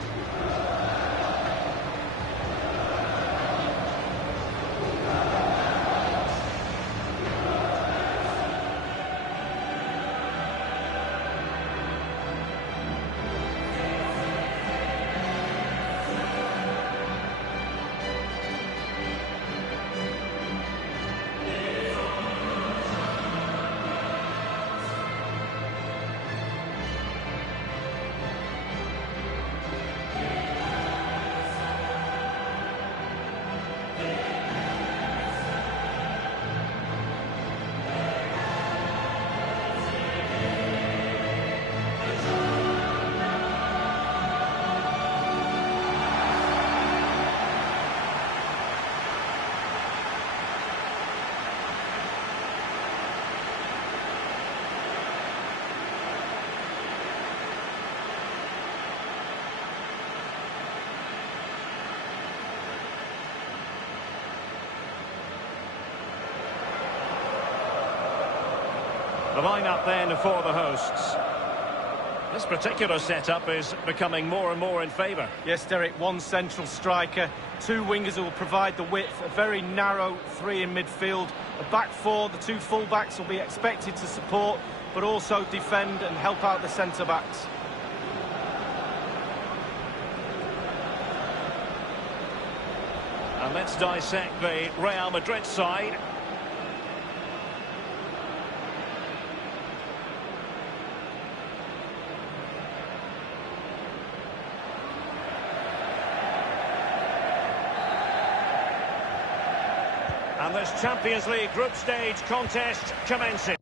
lineup then for the hosts. This particular setup is becoming more and more in favour. Yes, Derek, one central striker, two wingers who will provide the width, a very narrow three in midfield, a back four, the two full-backs will be expected to support, but also defend and help out the centre-backs. And let's dissect the Real Madrid side. And this Champions League group stage contest commencing.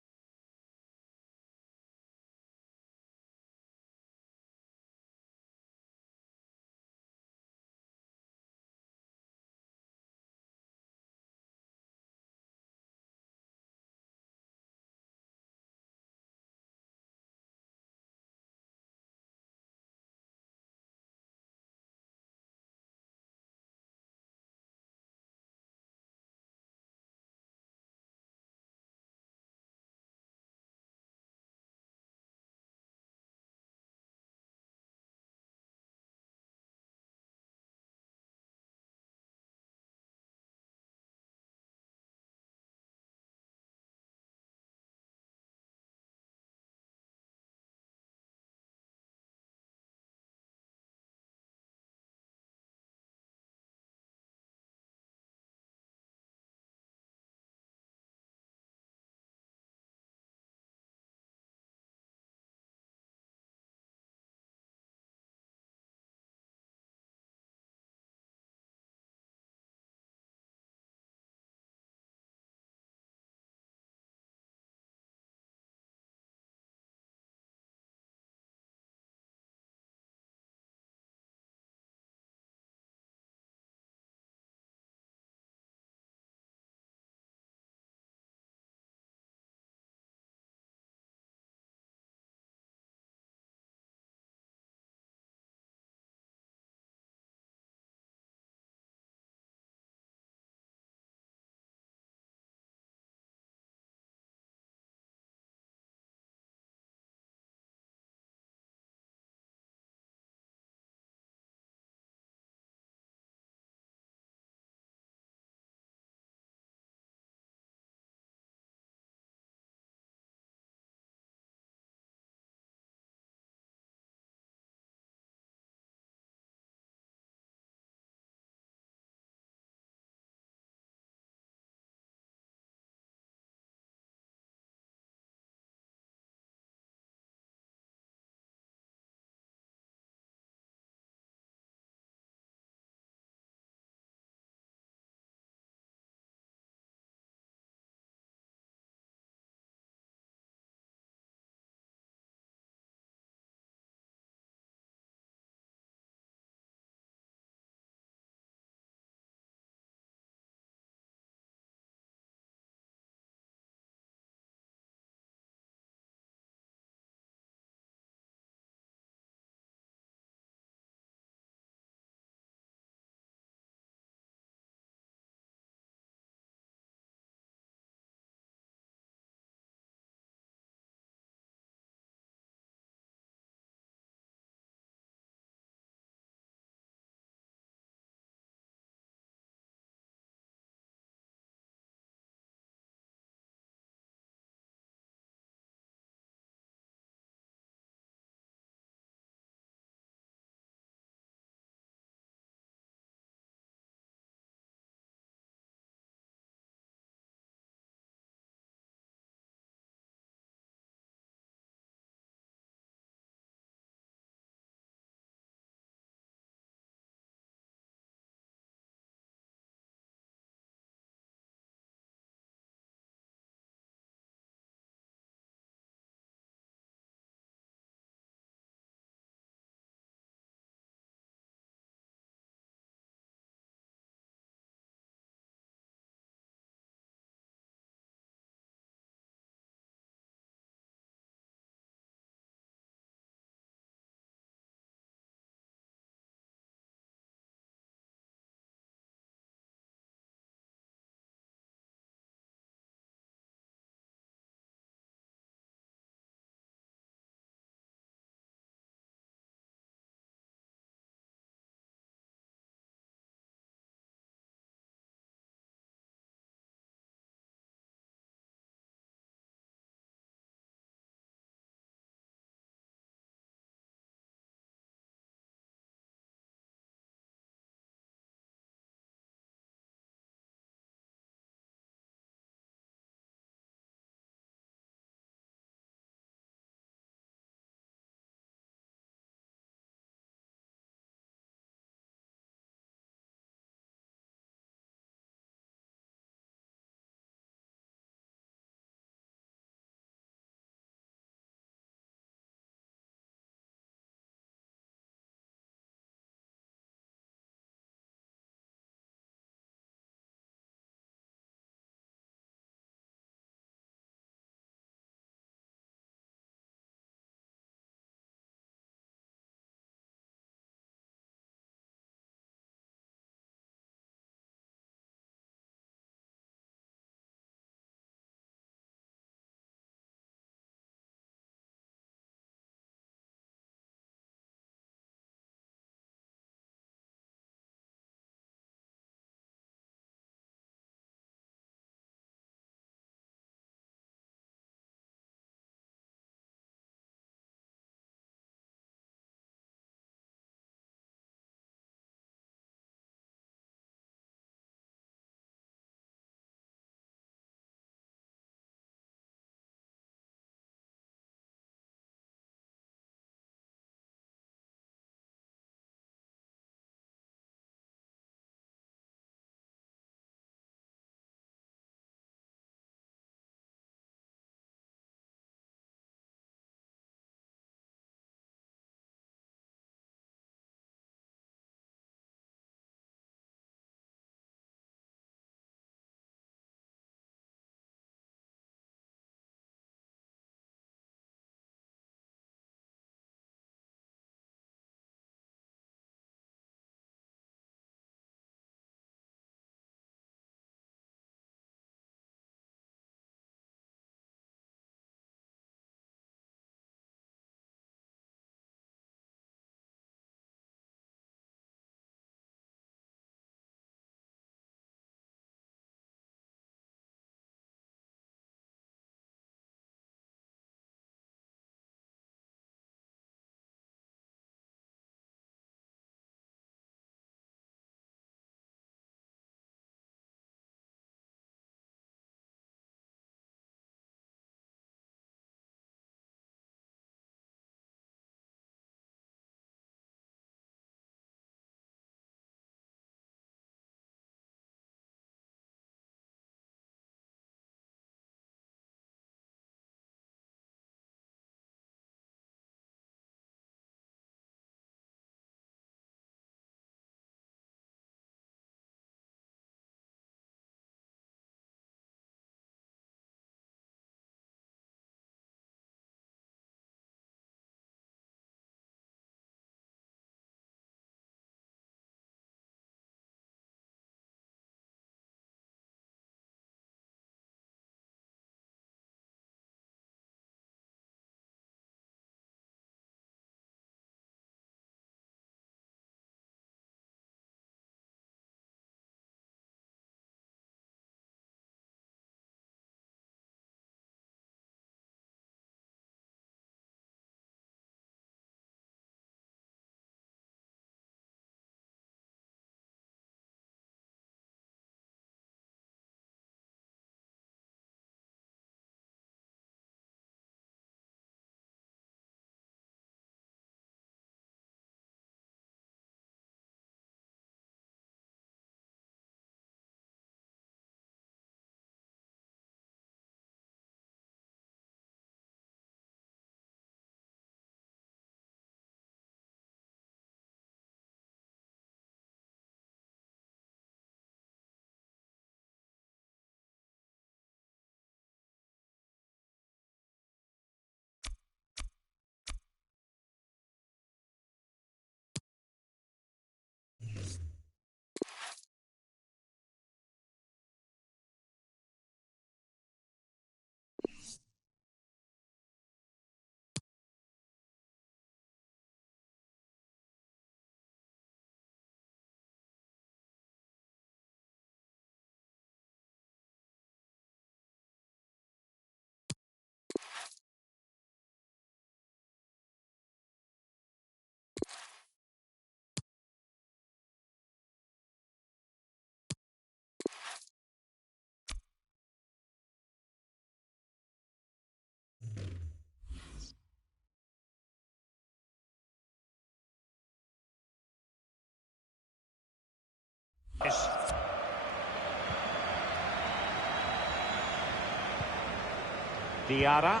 Diarra.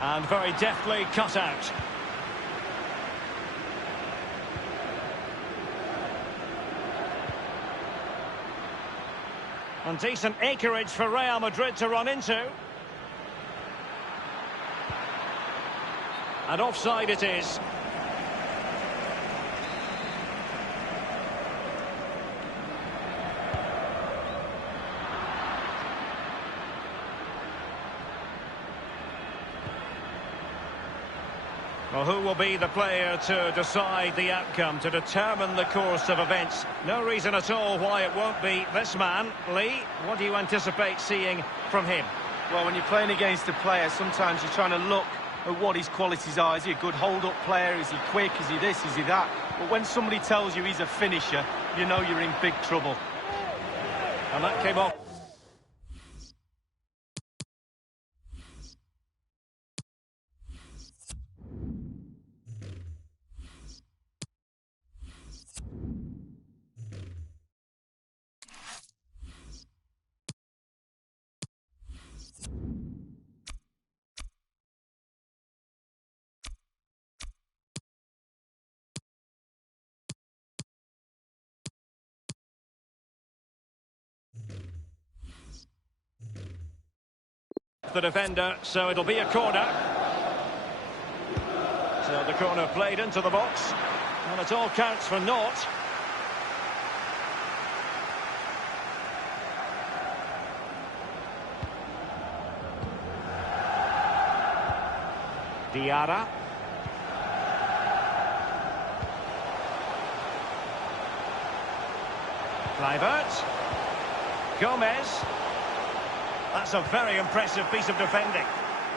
And very deftly cut out. And decent acreage for Real Madrid to run into. And offside it is. Well, who will be the player to decide the outcome, to determine the course of events? No reason at all why it won't be this man. Lee, what do you anticipate seeing from him? Well, when you're playing against a player, sometimes you're trying to look at what his qualities are. Is he a good hold-up player? Is he quick? Is he this? Is he that? But when somebody tells you he's a finisher, you know you're in big trouble. And that came off. The defender, so it'll be a corner. So the corner played into the box, and it all counts for naught. Diarra. Kluivert. Gomez. That's a very impressive piece of defending.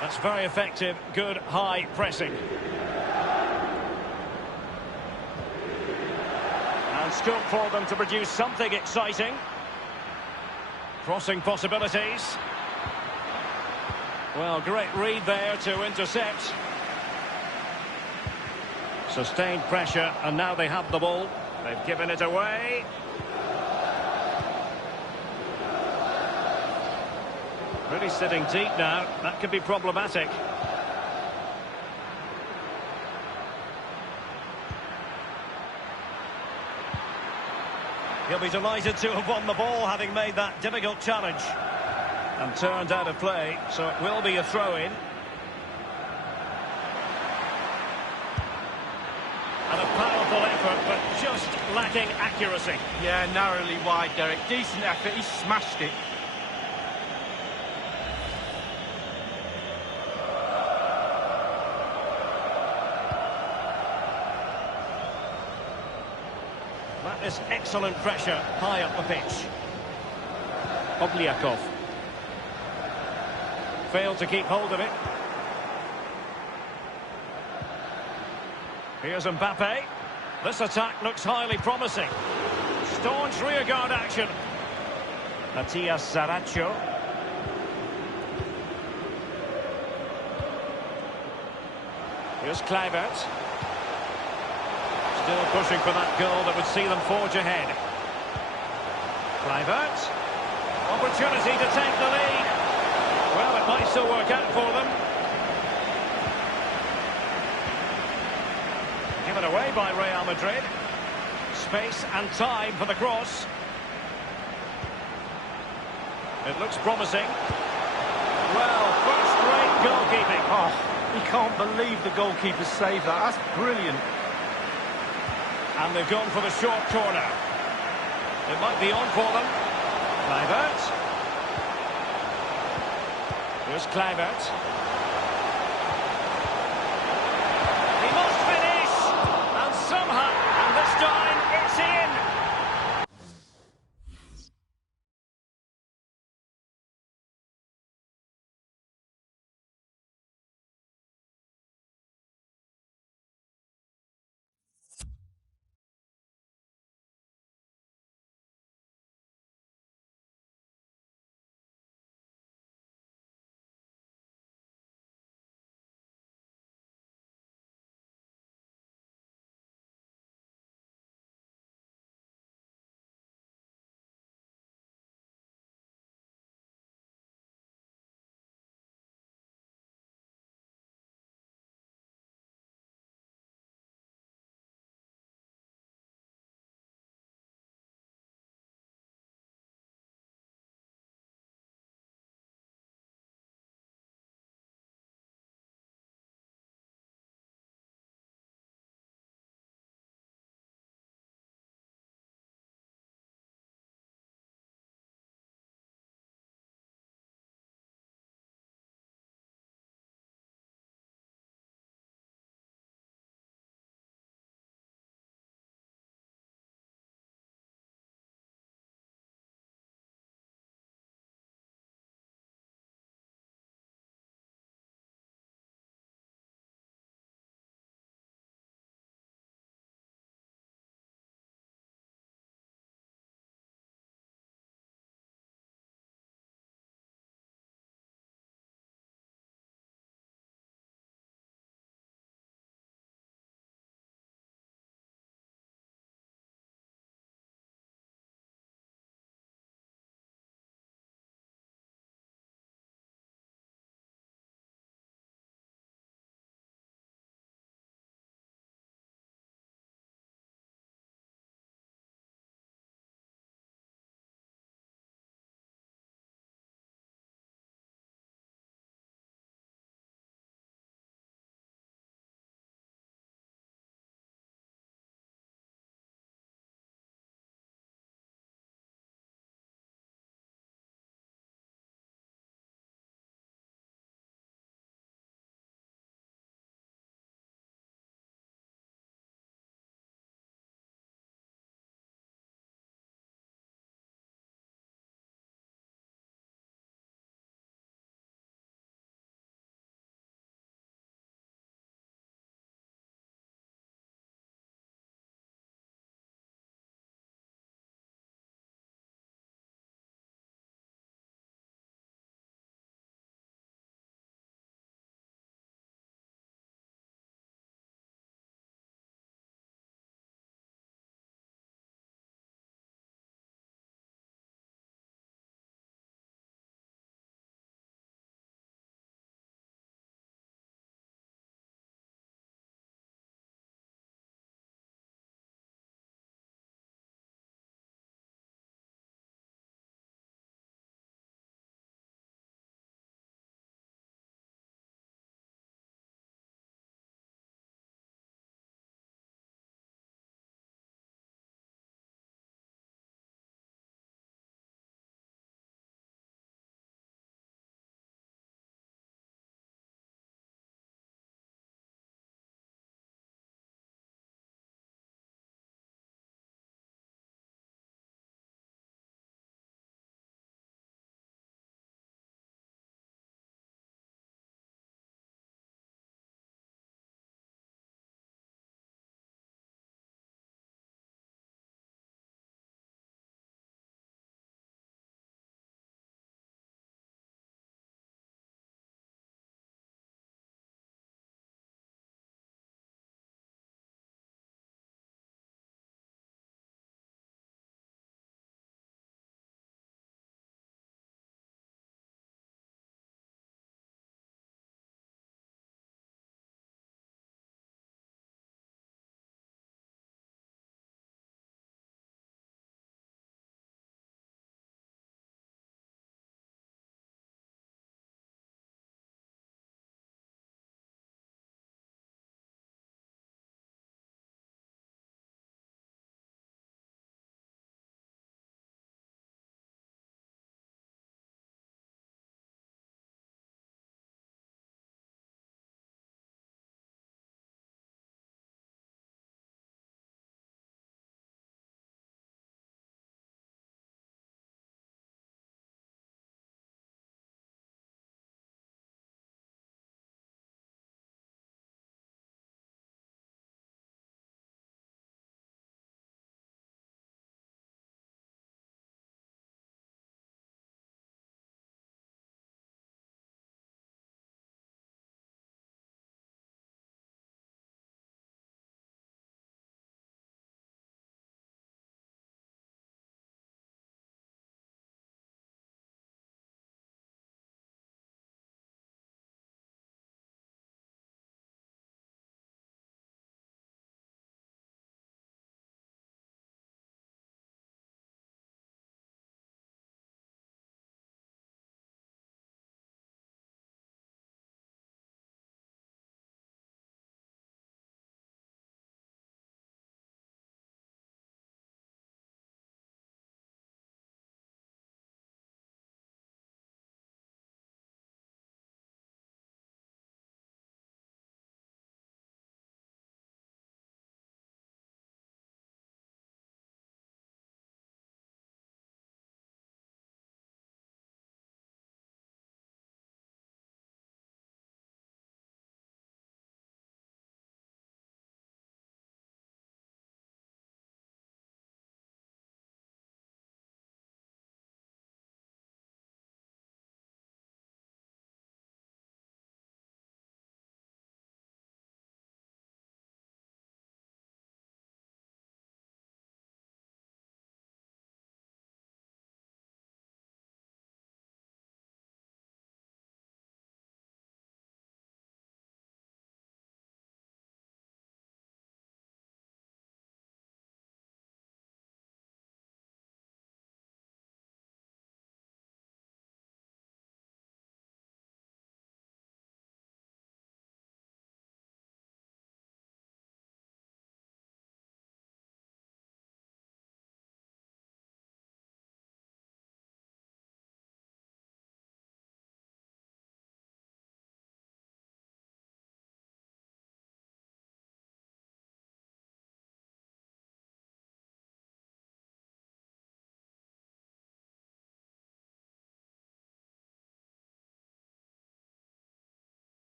That's very effective, good high pressing. And scope for them to produce something exciting. Crossing possibilities. Well, great read there to intercept. Sustained pressure, and now they have the ball. They've given it away. Really sitting deep now. That could be problematic. He'll be delighted to have won the ball, having made that difficult challenge. And turned out of play, so it will be a throw-in. And a powerful effort, but just lacking accuracy. Yeah, narrowly wide, Derek. Decent effort, he smashed it. That is excellent pressure high up the pitch. Obliakov. Failed to keep hold of it. Here's Mbappe. This attack looks highly promising. Staunch rearguard action. Matias Saracho. Here's Kluivert. Still pushing for that goal that would see them forge ahead. Kluivert. Opportunity to take the lead. Well, it might still work out for them. Given away by Real Madrid. Space and time for the cross. It looks promising. Well, first-rate goalkeeping. Oh, you can't believe the goalkeeper saved that. That's brilliant. And they've gone for the short corner. It might be on for them. Kluivert. Here's Kluivert. He must finish! And somehow, and this time, it's in!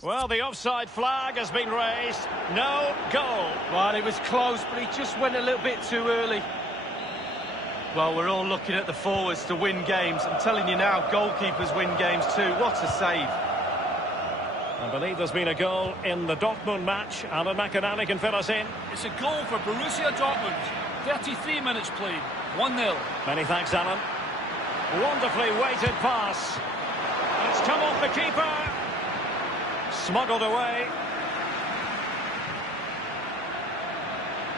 Well, the offside flag has been raised. No goal. Well, it was close, but he just went a little bit too early. Well, we're all looking at the forwards to win games. I'm telling you now, goalkeepers win games too. What a save. I believe there's been a goal in the Dortmund match. Alan McInally can fill us in. It's a goal for Borussia Dortmund. 33 minutes played. 1-0. Many thanks, Alan. Wonderfully weighted pass. It's come off the keeper. Smuggled away.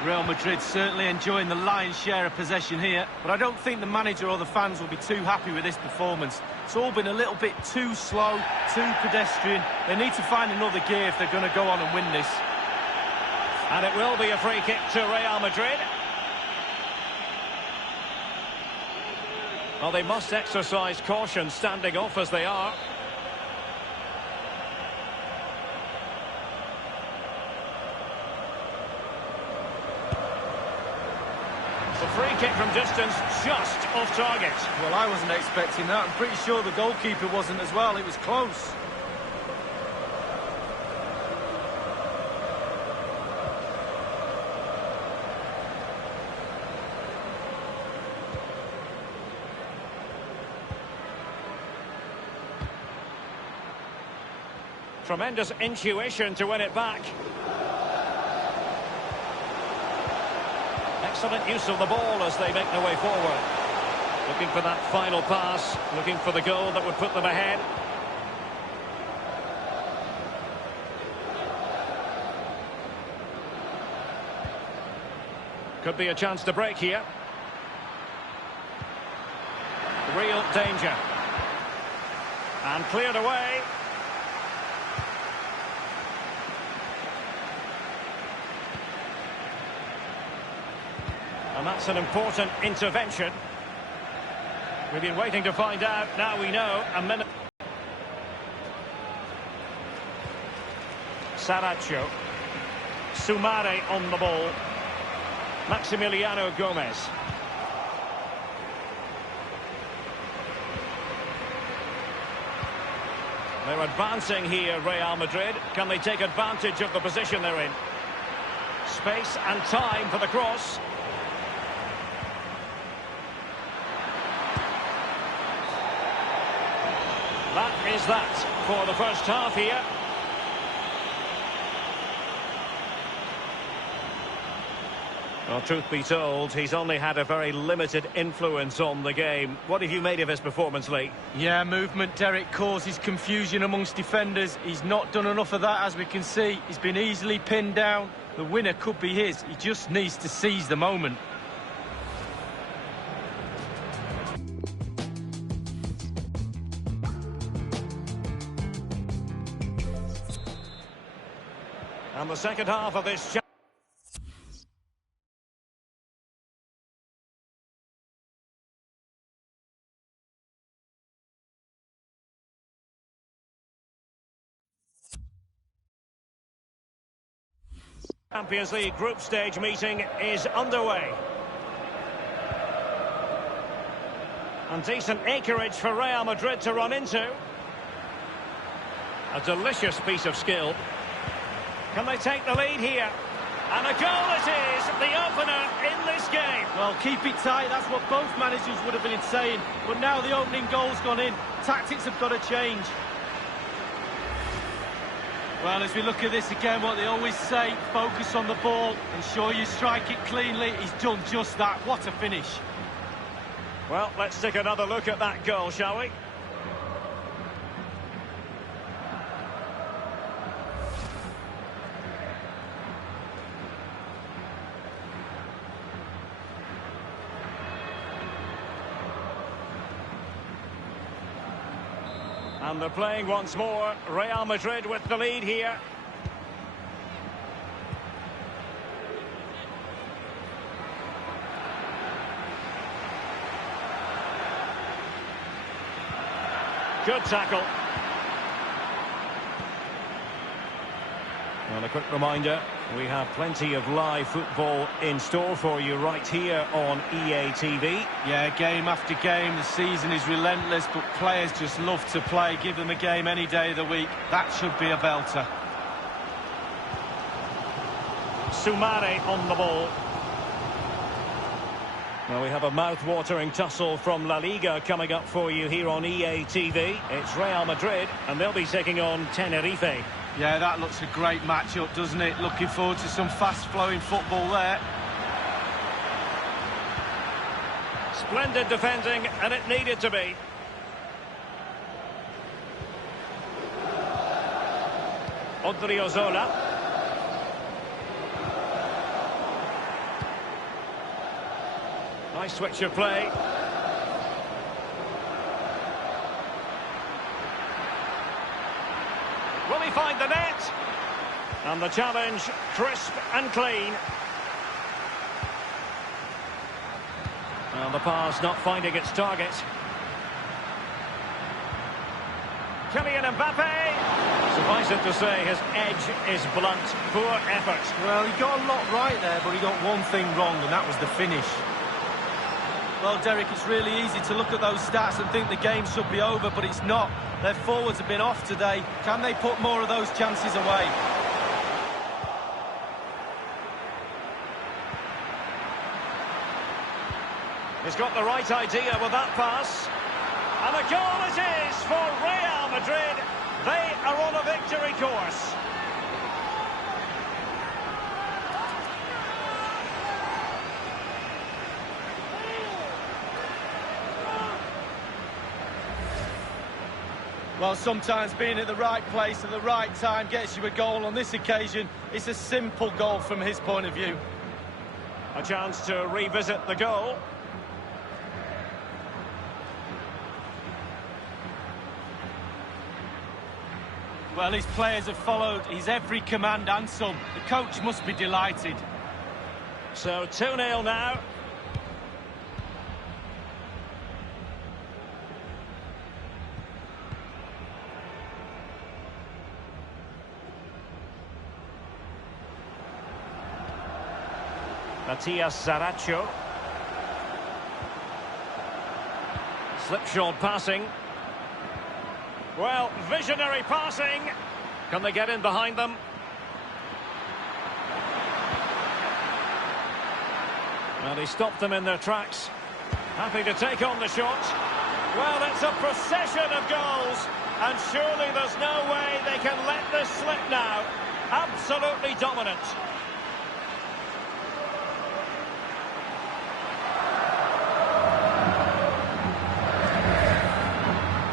Real Madrid certainly enjoying the lion's share of possession here, but I don't think the manager or the fans will be too happy with this performance. It's all been a little bit too slow, too pedestrian. They need to find another gear if they're going to go on and win this. And it will be a free kick to Real Madrid. Well, they must exercise caution standing off as they are. The free kick from distance, just off target. Well, I wasn't expecting that. I'm pretty sure the goalkeeper wasn't as well. It was close. Tremendous intuition to win it back. Excellent use of the ball as they make their way forward. Looking for that final pass, looking for the goal that would put them ahead. Could be a chance to break here. Real danger. And cleared away. And that's an important intervention. We've been waiting to find out. Now we know. A minute. Saracho. Sumare on the ball. Maximiliano Gomez. They're advancing here, Real Madrid. Can they take advantage of the position they're in? Space and time for the cross. That is that for the first half here. Well, truth be told, he's only had a very limited influence on the game. What have you made of his performance, Lee? Yeah, movement, Derek, causes confusion amongst defenders. He's not done enough of that, as we can see. He's been easily pinned down. The winner could be his. He just needs to seize the moment. And the second half of this Champions League group stage meeting is underway. And decent acreage for Real Madrid to run into. A delicious piece of skill. Can they take the lead here? And a goal it is, the opener in this game. Well, keep it tight, that's what both managers would have been saying. But now the opening goal's gone in. Tactics have got to change. Well, as we look at this again, what they always say, focus on the ball, ensure you strike it cleanly. He's done just that. What a finish. Well, let's take another look at that goal, shall we? And they're playing once more. Real Madrid with the lead here. Good tackle. And a quick reminder, We have plenty of live football in store for you right here on EA TV. Yeah, game after game, the season is relentless, but players just love to play. Give them a game any day of the week. That should be a belter. Soumare on the ball. Well, we have a mouth-watering tussle from La Liga coming up for you here on EA TV. It's Real Madrid, and they'll be taking on Tenerife. Yeah, that looks a great match-up, doesn't it? Looking forward to some fast-flowing football there. Splendid defending, and it needed to be. Odriozola. Nice switch of play. Will he find the net? And the challenge, crisp and clean. Well, the pass not finding its target. Kylian Mbappe. Suffice it to say, his edge is blunt. Poor effort. Well, he got a lot right there, but he got one thing wrong, and that was the finish. Well, Derek, it's really easy to look at those stats and think the game should be over, but it's not. Their forwards have been off today. Can they put more of those chances away? He's got the right idea with that pass. And a goal it is for Real Madrid. They are on a victory course. Well, sometimes being at the right place at the right time gets you a goal. On this occasion, it's a simple goal from his point of view. A chance to revisit the goal. Well, his players have followed his every command and some. The coach must be delighted. So 2-0 now. Matias Saracho. Slipshod passing. Well, visionary passing. Can they get in behind them? Well, he stopped them in their tracks. Happy to take on the shot. Well, it's a procession of goals, and surely there's no way they can let this slip now. Absolutely dominant.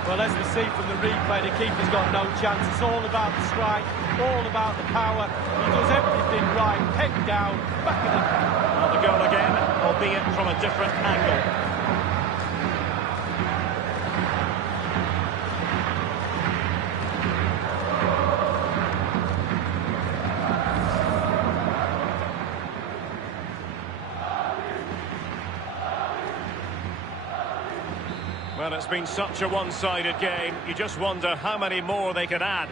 Well, as we see from the replay, the keeper's got no chance. It's all about the strike, all about the power. He does everything right, head down, back of the net. Well, the goal again, albeit from a different angle. Well, it's been such a one-sided game. You just wonder how many more they could add.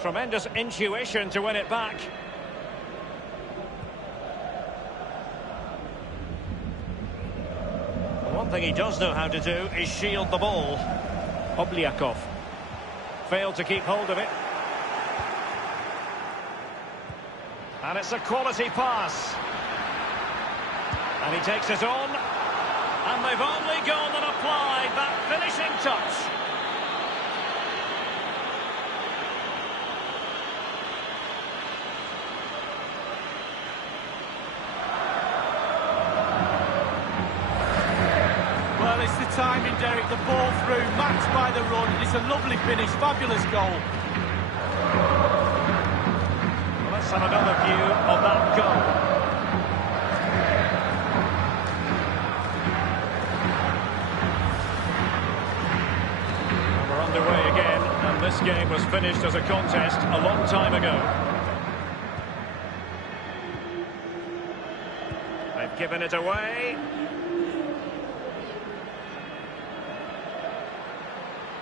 Tremendous intuition to win it back. One thing he does know how to do is shield the ball. Obliakov failed to keep hold of it. And it's a quality pass. And he takes it on. And they've only gone and applied that finishing touch. Well, it's the timing, Derek. The ball through, matched by the run. It's a lovely finish, fabulous goal. Let's have another view of that goal. And we're underway again, and this game was finished as a contest a long time ago. They've given it away.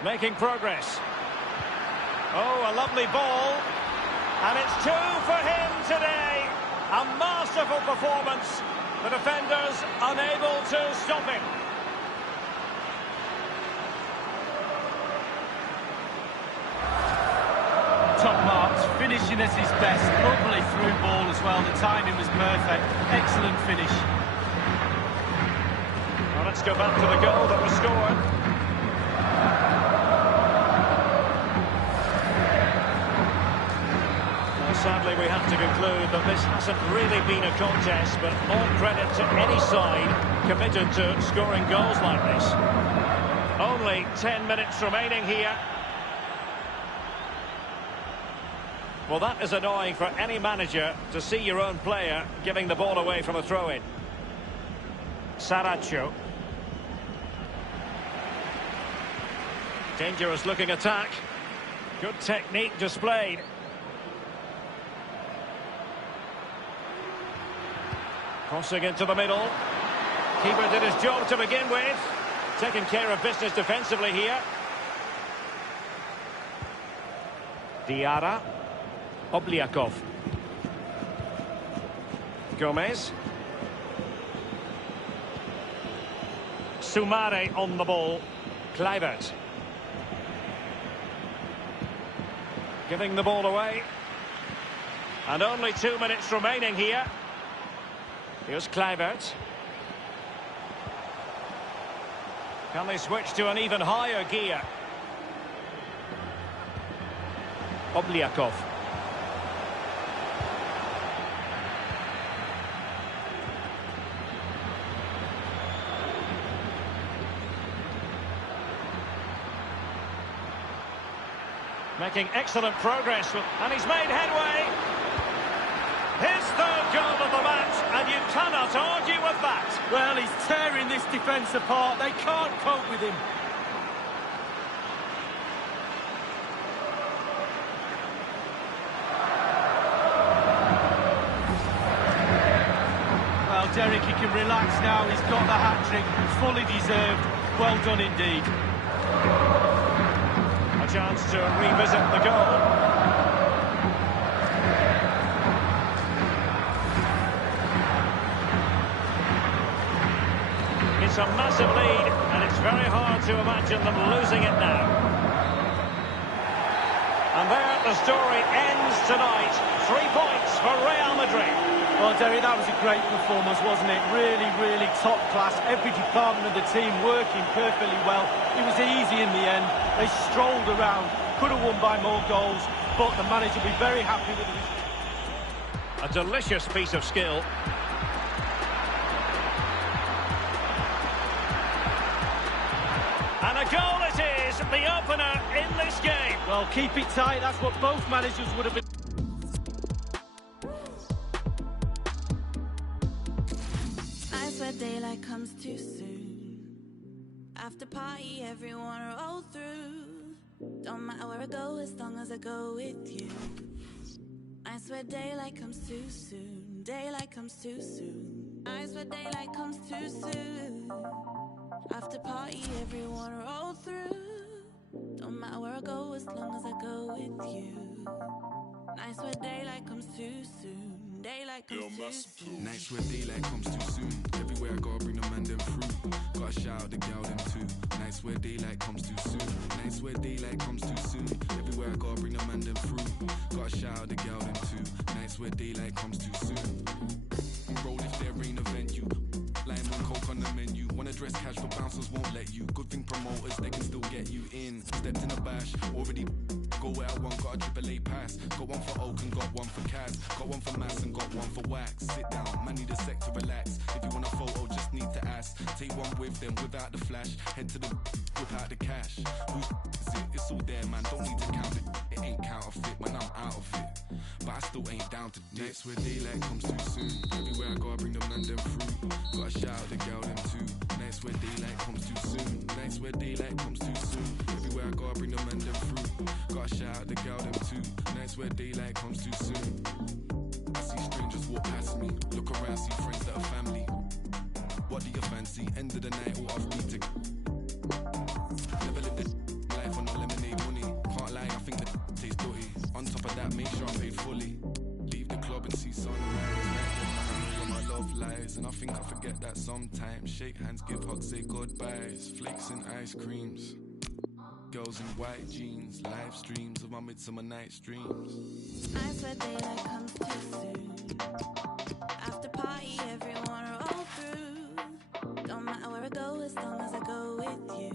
Making progress. Oh, a lovely ball. And it's 2 for him today. A masterful performance. The defenders unable to stop him. Top marks, finishing at his best. Lovely through ball as well. The timing was perfect. Excellent finish. Well, let's go back to the goal that was scored. Well, sadly, we have to conclude that this hasn't really been a contest, but all credit to any side committed to scoring goals like this. Only 10 minutes remaining here. Well, that is annoying for any manager to see your own player giving the ball away from a throw-in. Saracho. Dangerous looking attack. Good technique displayed. Crossing into the middle. Keeper did his job to begin with. Taking care of business defensively here. Diarra. Obliakov. Gomez. Soumare on the ball. Kluivert. Giving the ball away. And only 2 minutes remaining here. Here's Kluivert. Can they switch to an even higher gear? Obliakov. Making excellent progress, and he's made headway. His third goal of the match, and you cannot argue with that. Well, he's tearing this defence apart. They can't cope with him. Well, Derek, he can relax now. He's got the hat-trick, fully deserved. Well done indeed. A chance to revisit the goal. It's a massive lead, and it's very hard to imagine them losing it now. And there the story ends tonight. 3 points for Real Madrid. Well, Derry, that was a great performance, wasn't it? Really, really top class. Every department of the team working perfectly well. It was easy in the end. They strolled around. Could have won by more goals, but the manager will be very happy with the result. A delicious piece of skill. And a goal it is, the opener in this game. Well, keep it tight. That's what both managers would have been. Nights where daylight comes too soon. After party, everyone roll through. Don't matter where I go as long as I go with you. Nights where daylight comes too soon. Daylight comes too soon. Nights where daylight comes too soon. After party, everyone roll through. Don't matter where I go as long as I go with you. Nights where daylight comes too soon. Daylight comes too soon. Nights where daylight comes too soon. Everywhere I go, I bring the man them through. Gotta shout out the gal them too. Nights where daylight comes too soon. Nights where daylight comes too soon. Everywhere I go, I bring the man them through. Gotta shout out the gal them too. Nights where daylight comes too soon. Roll if there ain't a venue. Lime and coke on the menu. Wanna dress cash but bouncers won't let you. Good thing promoters, they can still get you in. Stepped in a bash, already go where I want. Got a AAA pass. Got one for Oak and got one for Kaz. Got one for Mass and got one for Wax. Sit down, man need a sec to relax. If you want a photo, just need to ask. Take one with them without the flash. Head to the whip out the cash. Who's it? It's all there, man. Don't need to count it. It ain't counterfeit, man. I'm out of it. But I still ain't down to dip. Nights where daylight comes too soon. Everywhere I go, I bring the man them through. Gotta shout out the girl them too. Nights where daylight comes too soon. Nights where daylight comes too soon. Everywhere I go, I bring the man them through. Gotta shout out the girl them too. Nights where daylight comes too soon. I see strangers walk past me. Look around, see friends that are family. What do you fancy? End of the night, all off beat. Never lived this life make sure I'm paid fully. Leave the club and see sunrise. Where my love lies, and I think I forget that sometimes. Shake hands, give hugs, say goodbyes. Flakes and ice creams. Girls in white jeans, live streams of my midsummer night streams. I swear daylight comes too soon. After party, everyone roll through. Don't matter where I go as long as I go with you.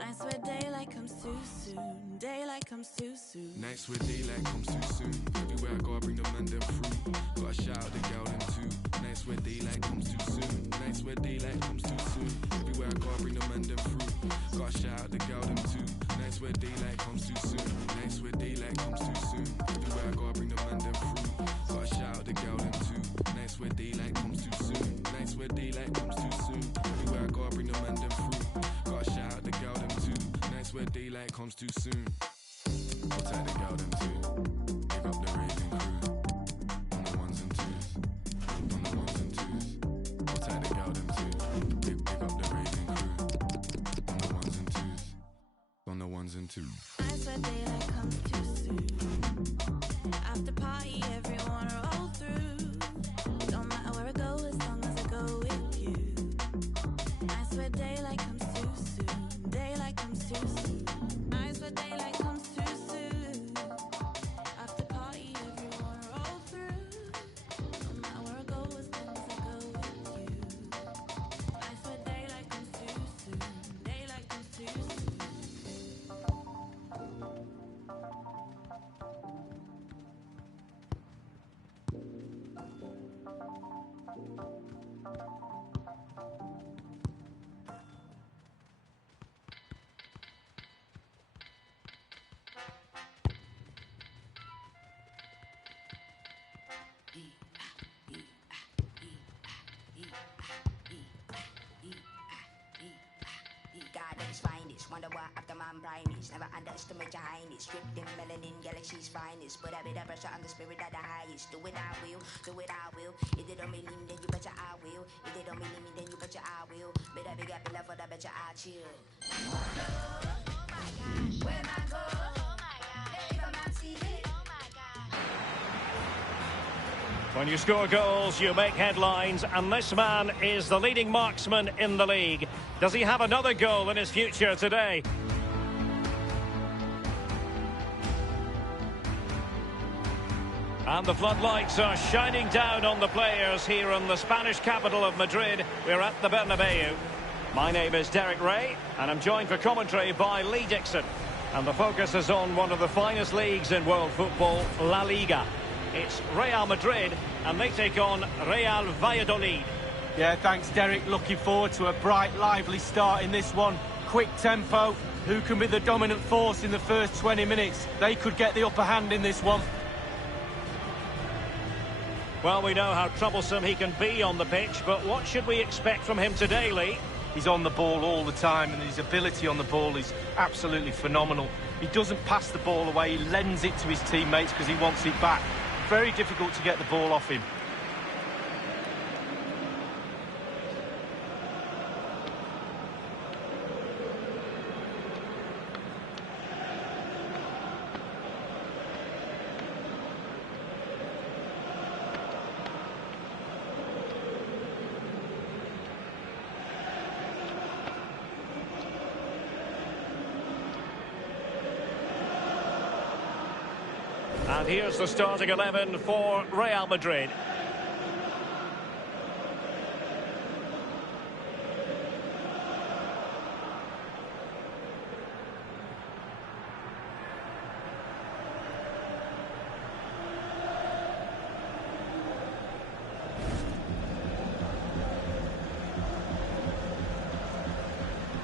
I swear daylight comes too soon. Daylight comes too soon. Nights where daylight comes too soon. Everywhere I go, I bring the man them through. Gotta shout out the gal them too. Nights where daylight comes too soon. Nights where daylight comes too soon. Everywhere I go, I bring the man them through. Gotta shout out the gal them too. Nights where daylight comes too soon. Nights where daylight comes too soon. Everywhere I go, I bring the man them through. Gotta shout out the gal them too. Nights where daylight comes too soon. Nights where daylight comes too soon. Everywhere I go, I bring the man them through. Gotta shout out the gal them too. Nights where daylight comes too soon. I'll take the gal them too. Pick up the raving crew. On the ones and twos. On the ones and twos. I'll take the gal them too. Pick up the raving crew. On the ones and twos. On the ones and twos. I swear daylight comes too soon. After party, everyone roll through. Don't matter where I go as long as I go with you. I swear daylight comes too soon. Daylight comes too soon. I swear daylight comes too soon. After party, everyone roll through. Don't matter where I go as long as I go with you. I swear daylight comes too soon. Daylight comes too soon. God at his finest, wonder why after man brightness. Never underestimate your highness. Stripped in melanin, galaxy's finest. Put a bit of pressure on the spirit of the highest. Do it, I will. Do it, I will. If they don't believe me, then you betcha I will. If they don't believe me, then you betcha I will. Better big up the love for the betcha I chill. Oh my gosh, where I go? Oh my gosh, if I'm not seeing. Oh my gosh. When you score goals, you make headlines, and this man is the leading marksman in the league. Does he have another goal in his future today? And the floodlights are shining down on the players here in the Spanish capital of Madrid. We're at the Bernabeu. My name is Derek Ray, and I'm joined for commentary by Lee Dixon. And the focus is on one of the finest leagues in world football, La Liga. It's Real Madrid, and they take on Real Valladolid. Yeah, thanks, Derek. Looking forward to a bright, lively start in this one. Quick tempo. Who can be the dominant force in the first 20 minutes? They could get the upper hand in this one. Well, we know how troublesome he can be on the pitch, but what should we expect from him today, Lee? He's on the ball all the time, and his ability on the ball is absolutely phenomenal. He doesn't pass the ball away, he lends it to his teammates because he wants it back. Very difficult to get the ball off him. And here's the starting 11 for Real Madrid.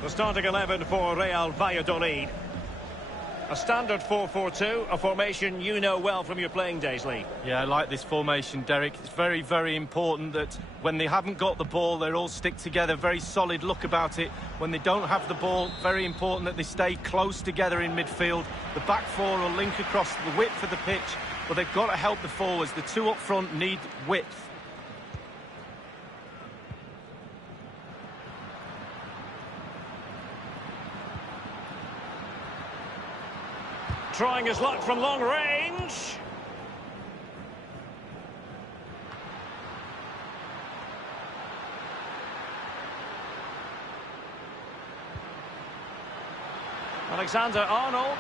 The starting 11 for Real Valladolid. A standard 4-4-2, a formation you know well from your playing days, Lee. Yeah, I like this formation, Derek. It's very, very important that when they haven't got the ball, they all stick together. Very solid look about it. When they don't have the ball, very important that they stay close together in midfield. The back four will link across the width of the pitch, but they've got to help the forwards. The two up front need width. trying his luck from long range. Alexander-Arnold.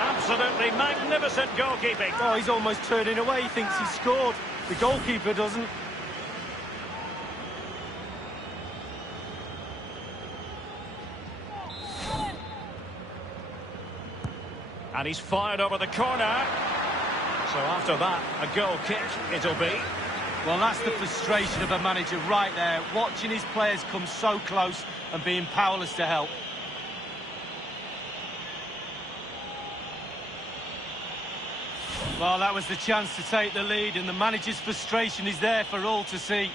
Absolutely magnificent goalkeeping. Oh, he's almost turning away. He thinks he scored. The goalkeeper doesn't. And he's fired over the corner. So after that, a goal kick it'll be. Well, that's the frustration of a manager right there, watching his players come so close and being powerless to help. Well, that was the chance to take the lead, and the manager's frustration is there for all to see.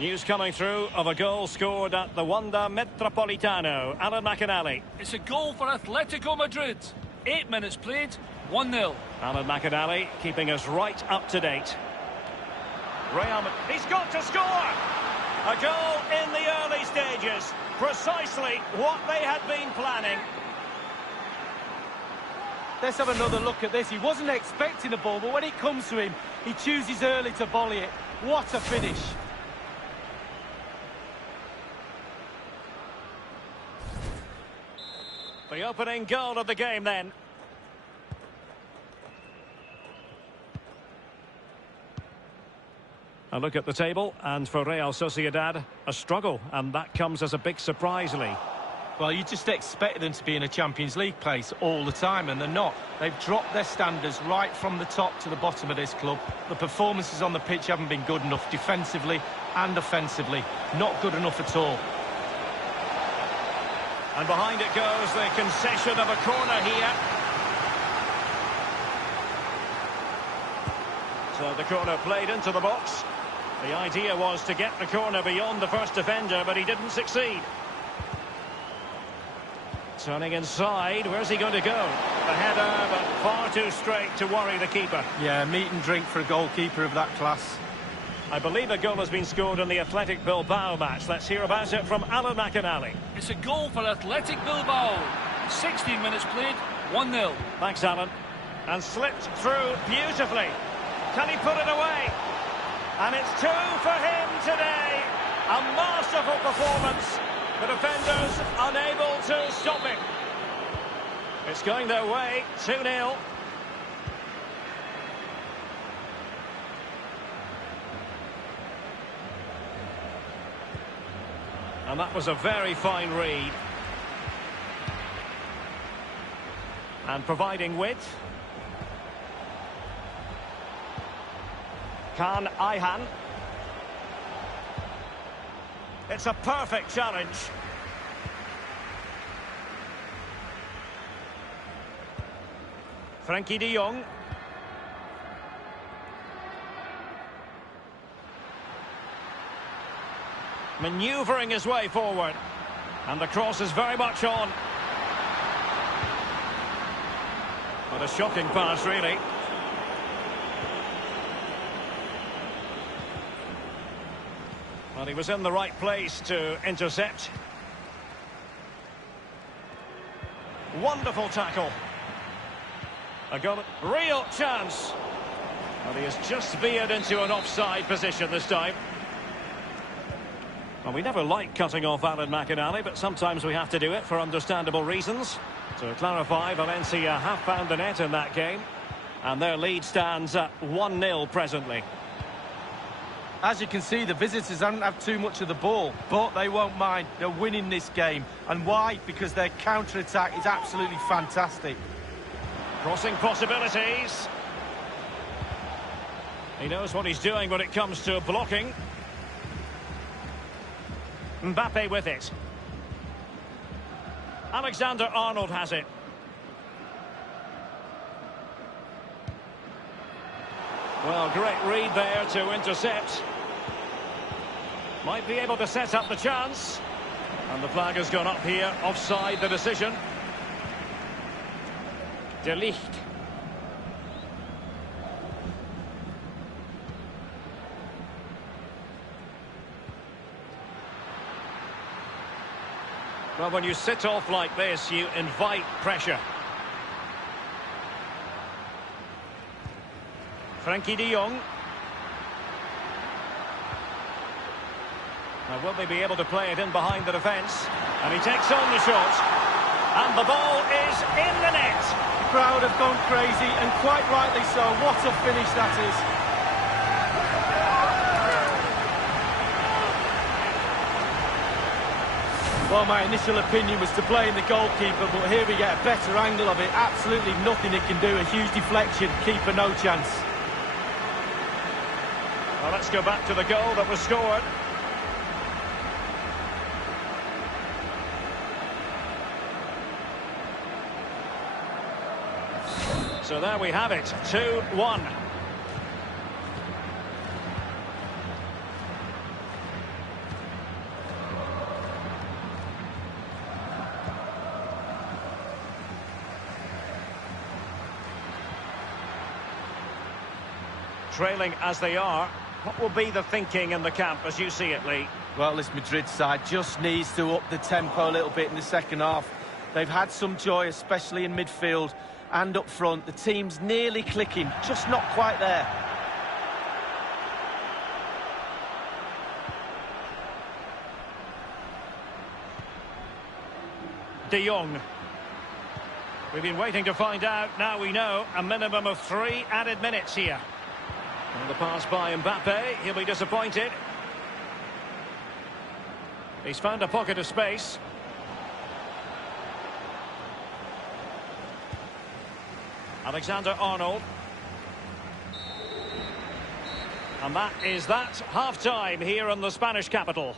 News coming through of a goal scored at the Wanda Metropolitano. Alan McInally. It's a goal for Atletico Madrid. 8 minutes played, 1-0. Alan McInally keeping us right up to date. He's got to score! A goal in the early stages. Precisely what they had been planning. Let's have another look at this. He wasn't expecting the ball, but when it comes to him, he chooses early to volley it. What a finish. The opening goal of the game then. A look at the table, and for Real Sociedad, a struggle, and that comes as a big surprise, Lee. Well, you just expect them to be in a Champions League place all the time, and they're not. They've dropped their standards right from the top to the bottom of this club. The performances on the pitch haven't been good enough, defensively and offensively. Not good enough at all. And behind it goes the concession of a corner here. So the corner played into the box. The idea was to get the corner beyond the first defender, but he didn't succeed. Turning inside, where's he going to go? The header, but far too straight to worry the keeper. Yeah, meat and drink for a goalkeeper of that class. I believe a goal has been scored in the Athletic Bilbao match. Let's hear about it from Alan McInally. It's a goal for Athletic Bilbao. 16 minutes played, 1-0. Thanks, Alan. And slipped through beautifully. Can he put it away? And it's 2 for him today. A masterful performance. The defenders unable to stop him. It's going their way, 2-0. And that was a very fine read. And providing width. Can Ayhan. It's a perfect challenge. Frankie de Jong. Manoeuvring his way forward. And the cross is very much on. What a shocking pass, really. Well, he was in the right place to intercept. Wonderful tackle. A goal, real chance. Well, he has just veered into an offside position this time. Well, we never like cutting off Alan McInally, but sometimes we have to do it for understandable reasons. To clarify, Valencia have found the net in that game, and their lead stands at 1-0 presently. As you can see, the visitors haven't had too much of the ball, but they won't mind. They're winning this game. And why? Because their counter-attack is absolutely fantastic. Crossing possibilities. He knows what he's doing when it comes to blocking. Mbappe with it. Alexander-Arnold has it. Well, great read there to intercept. Might be able to set up the chance. And the flag has gone up here. Offside the decision. De Ligt. Well, when you sit off like this, you invite pressure. Frankie de Jong. Now, will they be able to play it in behind the defence? And he takes on the shot. And the ball is in the net. The crowd have gone crazy, and quite rightly so. What a finish that is. Well, my initial opinion was to blame the goalkeeper, but here we get a better angle of it. Absolutely nothing he can do. A huge deflection. Keeper no chance. Well, let's go back to the goal that was scored. So there we have it, 2-1. Trailing as they are, what will be the thinking in the camp as you see it, Lee? Well, this Madrid side just needs to up the tempo a little bit in the second half. They've had some joy, especially in midfield and up front. The team's nearly clicking, just not quite there. De Jong. We've been waiting to find out. Now we know a minimum of 3 added minutes here. And the pass by Mbappe. He'll be disappointed. He's found a pocket of space. Alexander-Arnold. And that is that. Half-time here in the Spanish capital.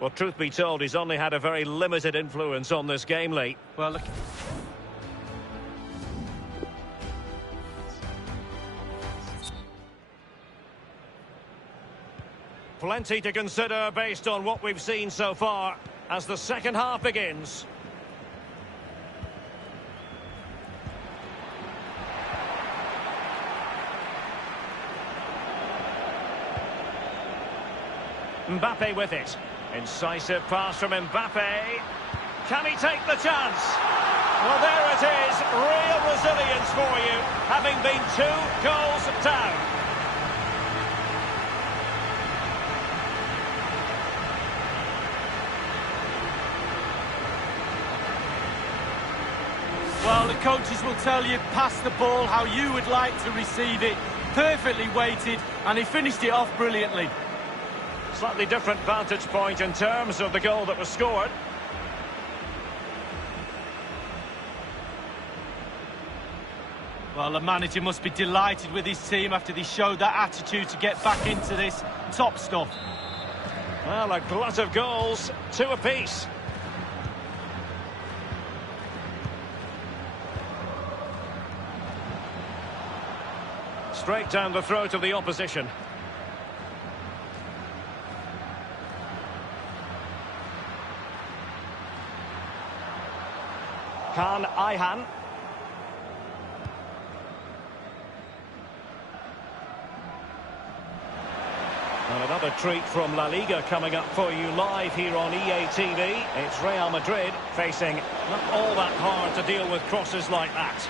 Well, truth be told, he's only had a very limited influence on this game, Lee. Well, look... Plenty to consider based on what we've seen so far as the second half begins. Mbappe with it. Incisive pass from Mbappe. Can he take the chance? Well, there it is. Real resilience for you, having been 2 goals down. Well, the coaches will tell you, pass the ball how you would like to receive it. Perfectly weighted, and he finished it off brilliantly. Slightly different vantage point in terms of the goal that was scored. Well, the manager must be delighted with his team after they showed that attitude to get back into this. Top stuff. Well, a glut of goals, 2 apiece. Straight down the throat of the opposition. Can Ayhan. And another treat from La Liga coming up for you live here on EA TV. It's Real Madrid facing not all that hard to deal with crosses like that.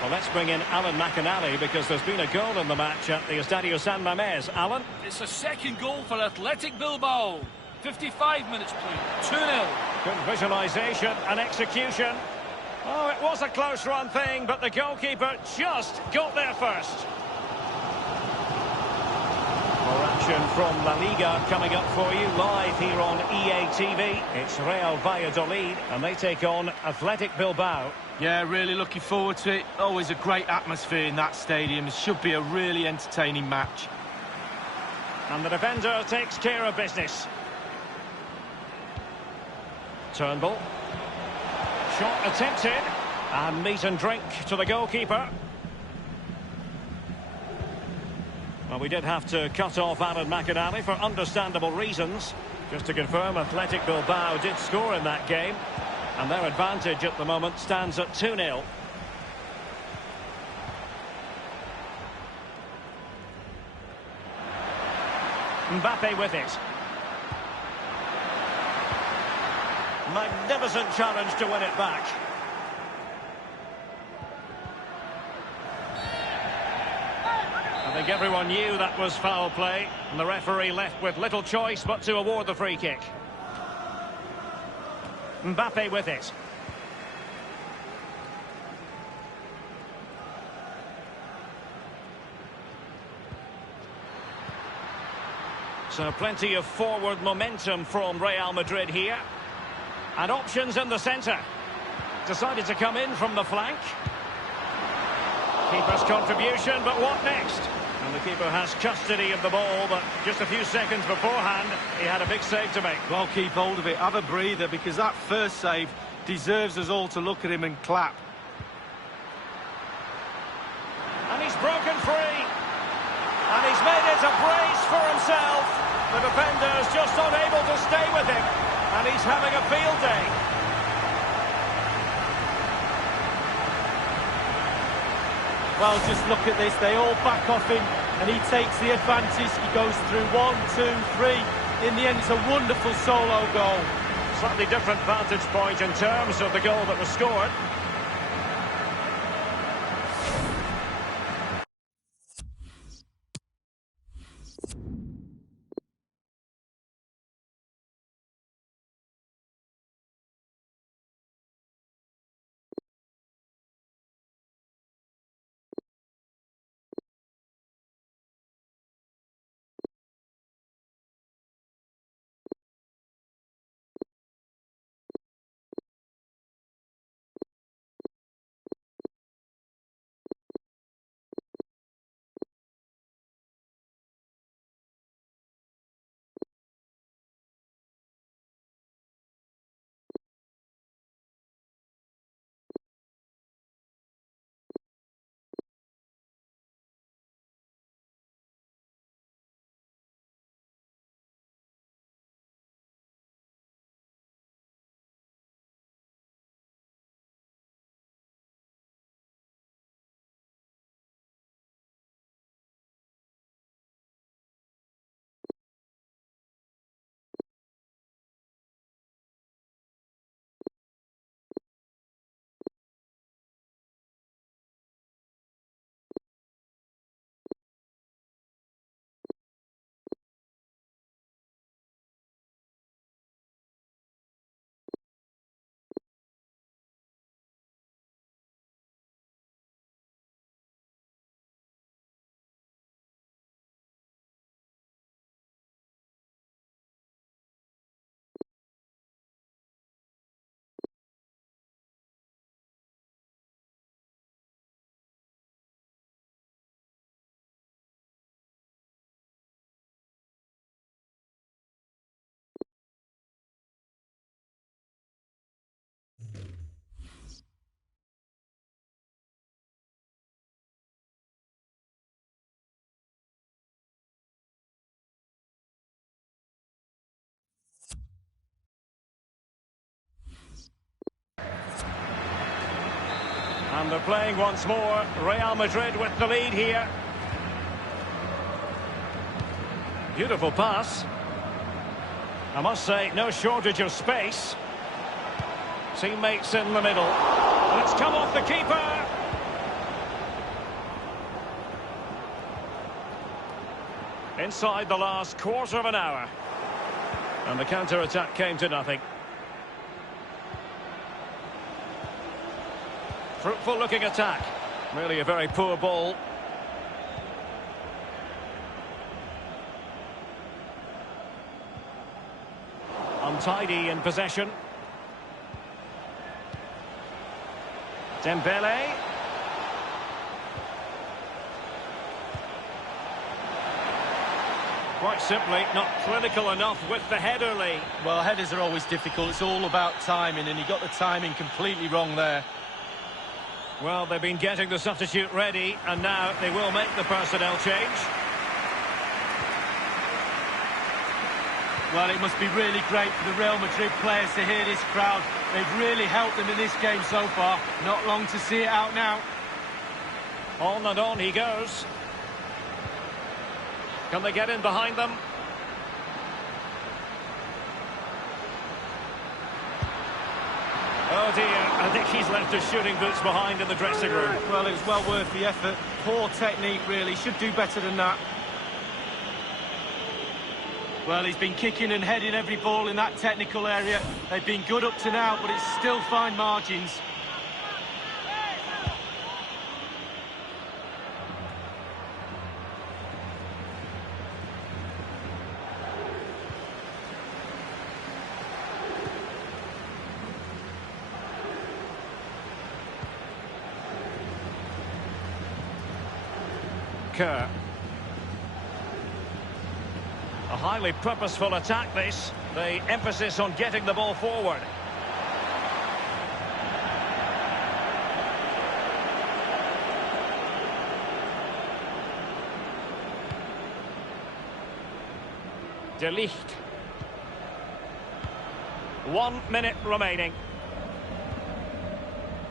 Well, let's bring in Alan McInally because there's been a goal in the match at the Estadio San Mamés. Alan? It's a second goal for Athletic Bilbao. 55 minutes played. 2-0. Good visualisation and execution. Oh, it was a close run thing, but the goalkeeper just got there first. More action from La Liga coming up for you live here on EA TV. It's Real Valladolid, and they take on Athletic Bilbao. Yeah, really looking forward to it. Always a great atmosphere in that stadium. It should be a really entertaining match. And the defender takes care of business. Turnbull. Shot attempted. And meat and drink to the goalkeeper. Well, we did have to cut off Alan McInally for understandable reasons. Just to confirm, Athletic Bilbao did score in that game. And their advantage at the moment stands at 2-0. Mbappe with it. Magnificent challenge to win it back. I think everyone knew that was foul play, and the referee left with little choice but to award the free kick. Mbappe with it. So plenty of forward momentum from Real Madrid here. And options in the centre. Decided to come in from the flank. Keeper's contribution, but what next? And the keeper has custody of the ball, but just a few seconds beforehand, he had a big save to make. Well, keep hold of it, have a breather, because that first save deserves us all to look at him and clap. And he's broken free. And he's made it a brace for himself. The defender's just unable to stay with him. And he's having a field day. Well, just look at this. They all back off him, and he takes the advantage. He goes through 1, 2, 3. In the end, it's a wonderful solo goal. Slightly different vantage point in terms of the goal that was scored. And they're playing once more. Real Madrid with the lead here. Beautiful pass. I must say, no shortage of space. Teammates in the middle. And it's come off the keeper. Inside the last quarter of an hour. And the counter-attack came to nothing. Fruitful looking attack. Really a very poor ball. Untidy in possession. Dembele. Quite simply not clinical enough with the header, Lee. Well, headers are always difficult. It's all about timing, and he got the timing completely wrong there. Well, they've been getting the substitute ready, and now they will make the personnel change. Well, it must be really great for the Real Madrid players to hear this crowd. They've really helped them in this game so far. Not long to see it out now. On and on he goes. Can they get in behind them? Oh dear, I think he's left his shooting boots behind in the dressing room. Well, it was well worth the effort. Poor technique, really. Should do better than that. Well, he's been kicking and heading every ball in that technical area. They've been good up to now, but it's still fine margins. Kerr. A highly purposeful attack, this. The emphasis on getting the ball forward. De Ligt. 1 minute remaining.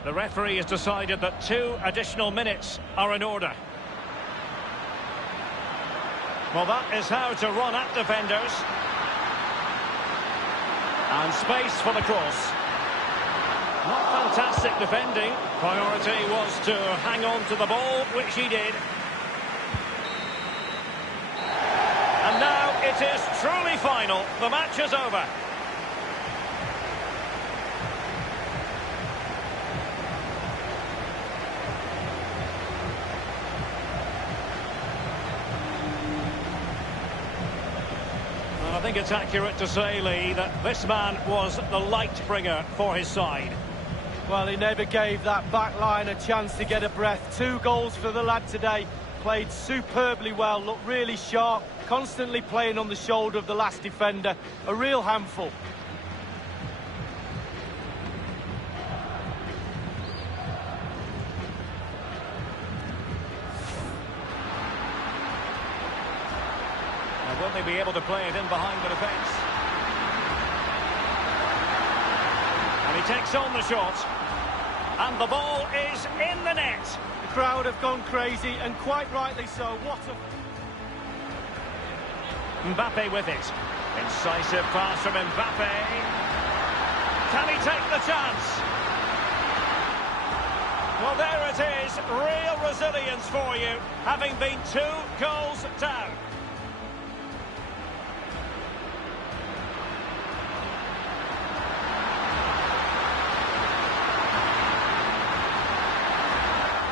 The referee has decided that 2 additional minutes are in order. Well, that is how to run at defenders. And space for the cross. Not fantastic defending. Priority was to hang on to the ball, which he did. And now it is truly final. The match is over. I think it's accurate to say, Lee, that this man was the light bringer for his side. Well, he never gave that back line a chance to get a breath. 2 goals for the lad today. Played superbly well, looked really sharp, constantly playing on the shoulder of the last defender. A real handful. Will they be able to play it in behind the defence? And he takes on the shot. And the ball is in the net. The crowd have gone crazy, and quite rightly so. What a... Mbappe with it. Incisive pass from Mbappe. Can he take the chance? Well, there it is. Real resilience for you, having been 2 goals down.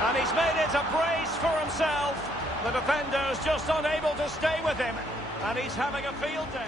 And he's made it a brace for himself. The defender's just unable to stay with him. And he's having a field day.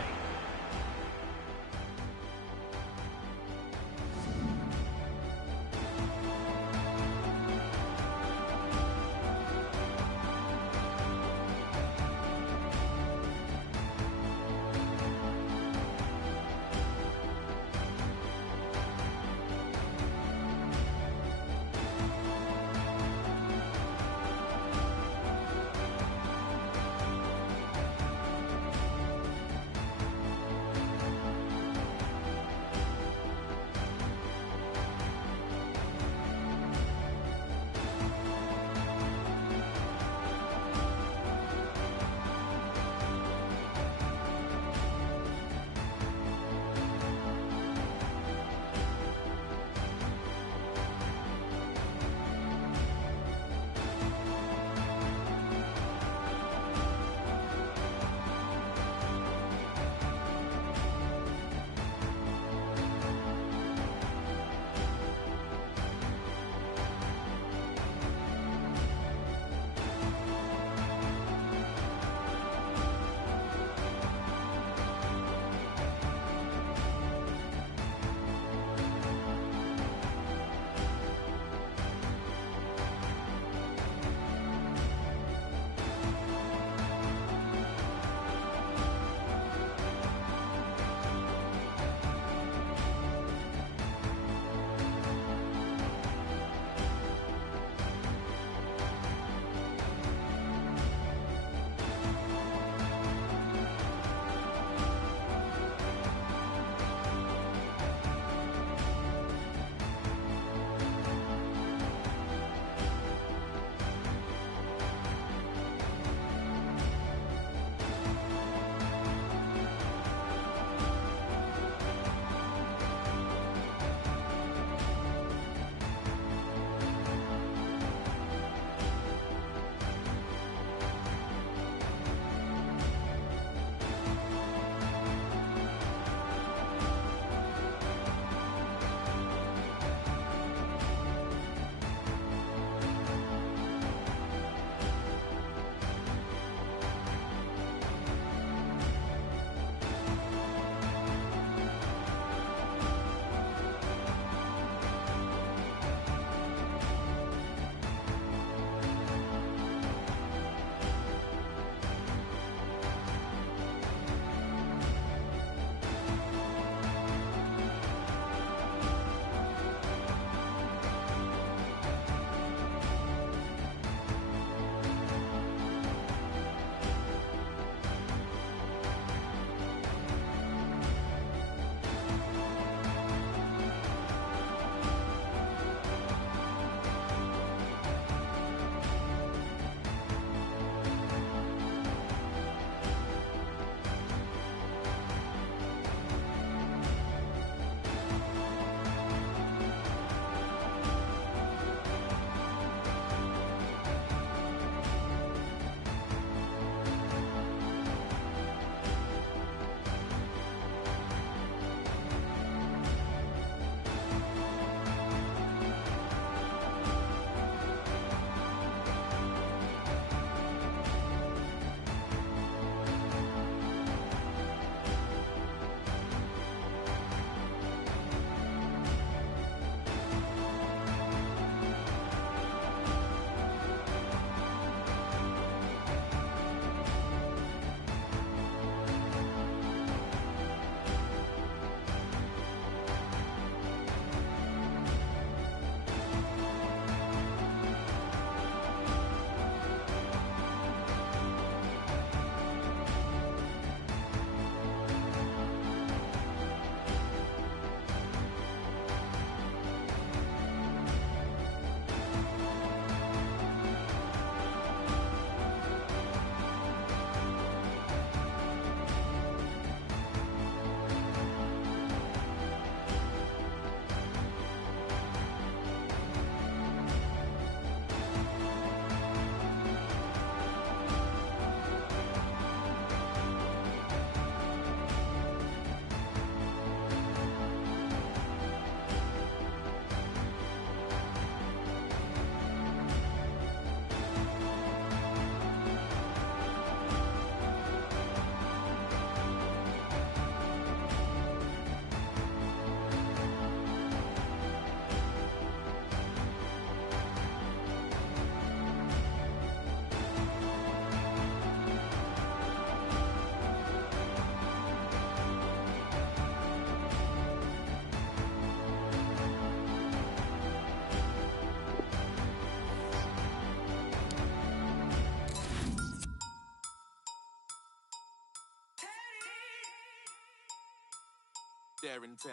there in 10.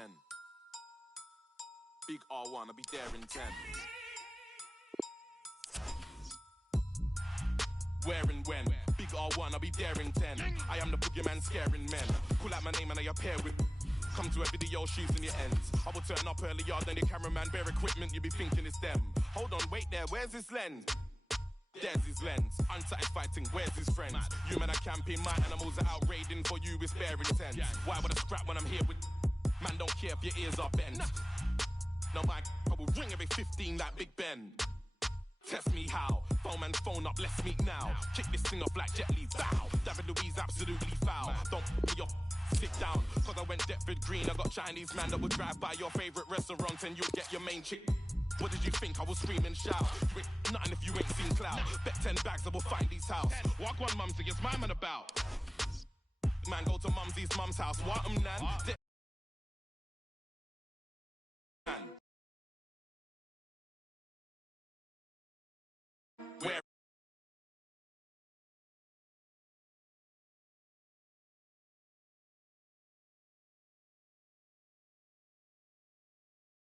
Big R1, I'll be there in 10. Where and when? Big R1, I'll be there in 10. I am the boogeyman scaring men. Call out my name and I appear with. Come to a video shooting your ends. I will turn up earlier than the cameraman. Bare equipment, you be thinking it's them. Hold on, wait there, where's his lens? There's his lens. Unsatisfied fighting, where's his friends? You men are camping, my animals are out raiding. For you, it's bare intense. Why would I scrap when I'm here with. Man, don't care if your ears are bent. No, my I will ring every 15 like Big Ben. Test me how. Phone man, phone up, let's meet now. Kick this thing off like Jet Li, bow. David Louise, absolutely foul. Don't put your sit down, cause I went Deptford Green. I got Chinese man that would drive by your favourite restaurant and you'll get your main chick. What did you think? I will scream and shout. You ain't nothing if you ain't seen clout. Bet 10 bags I will find these house. Walk one mumsy, it's my man about. Man, go to mumsy's mum's house. What nan?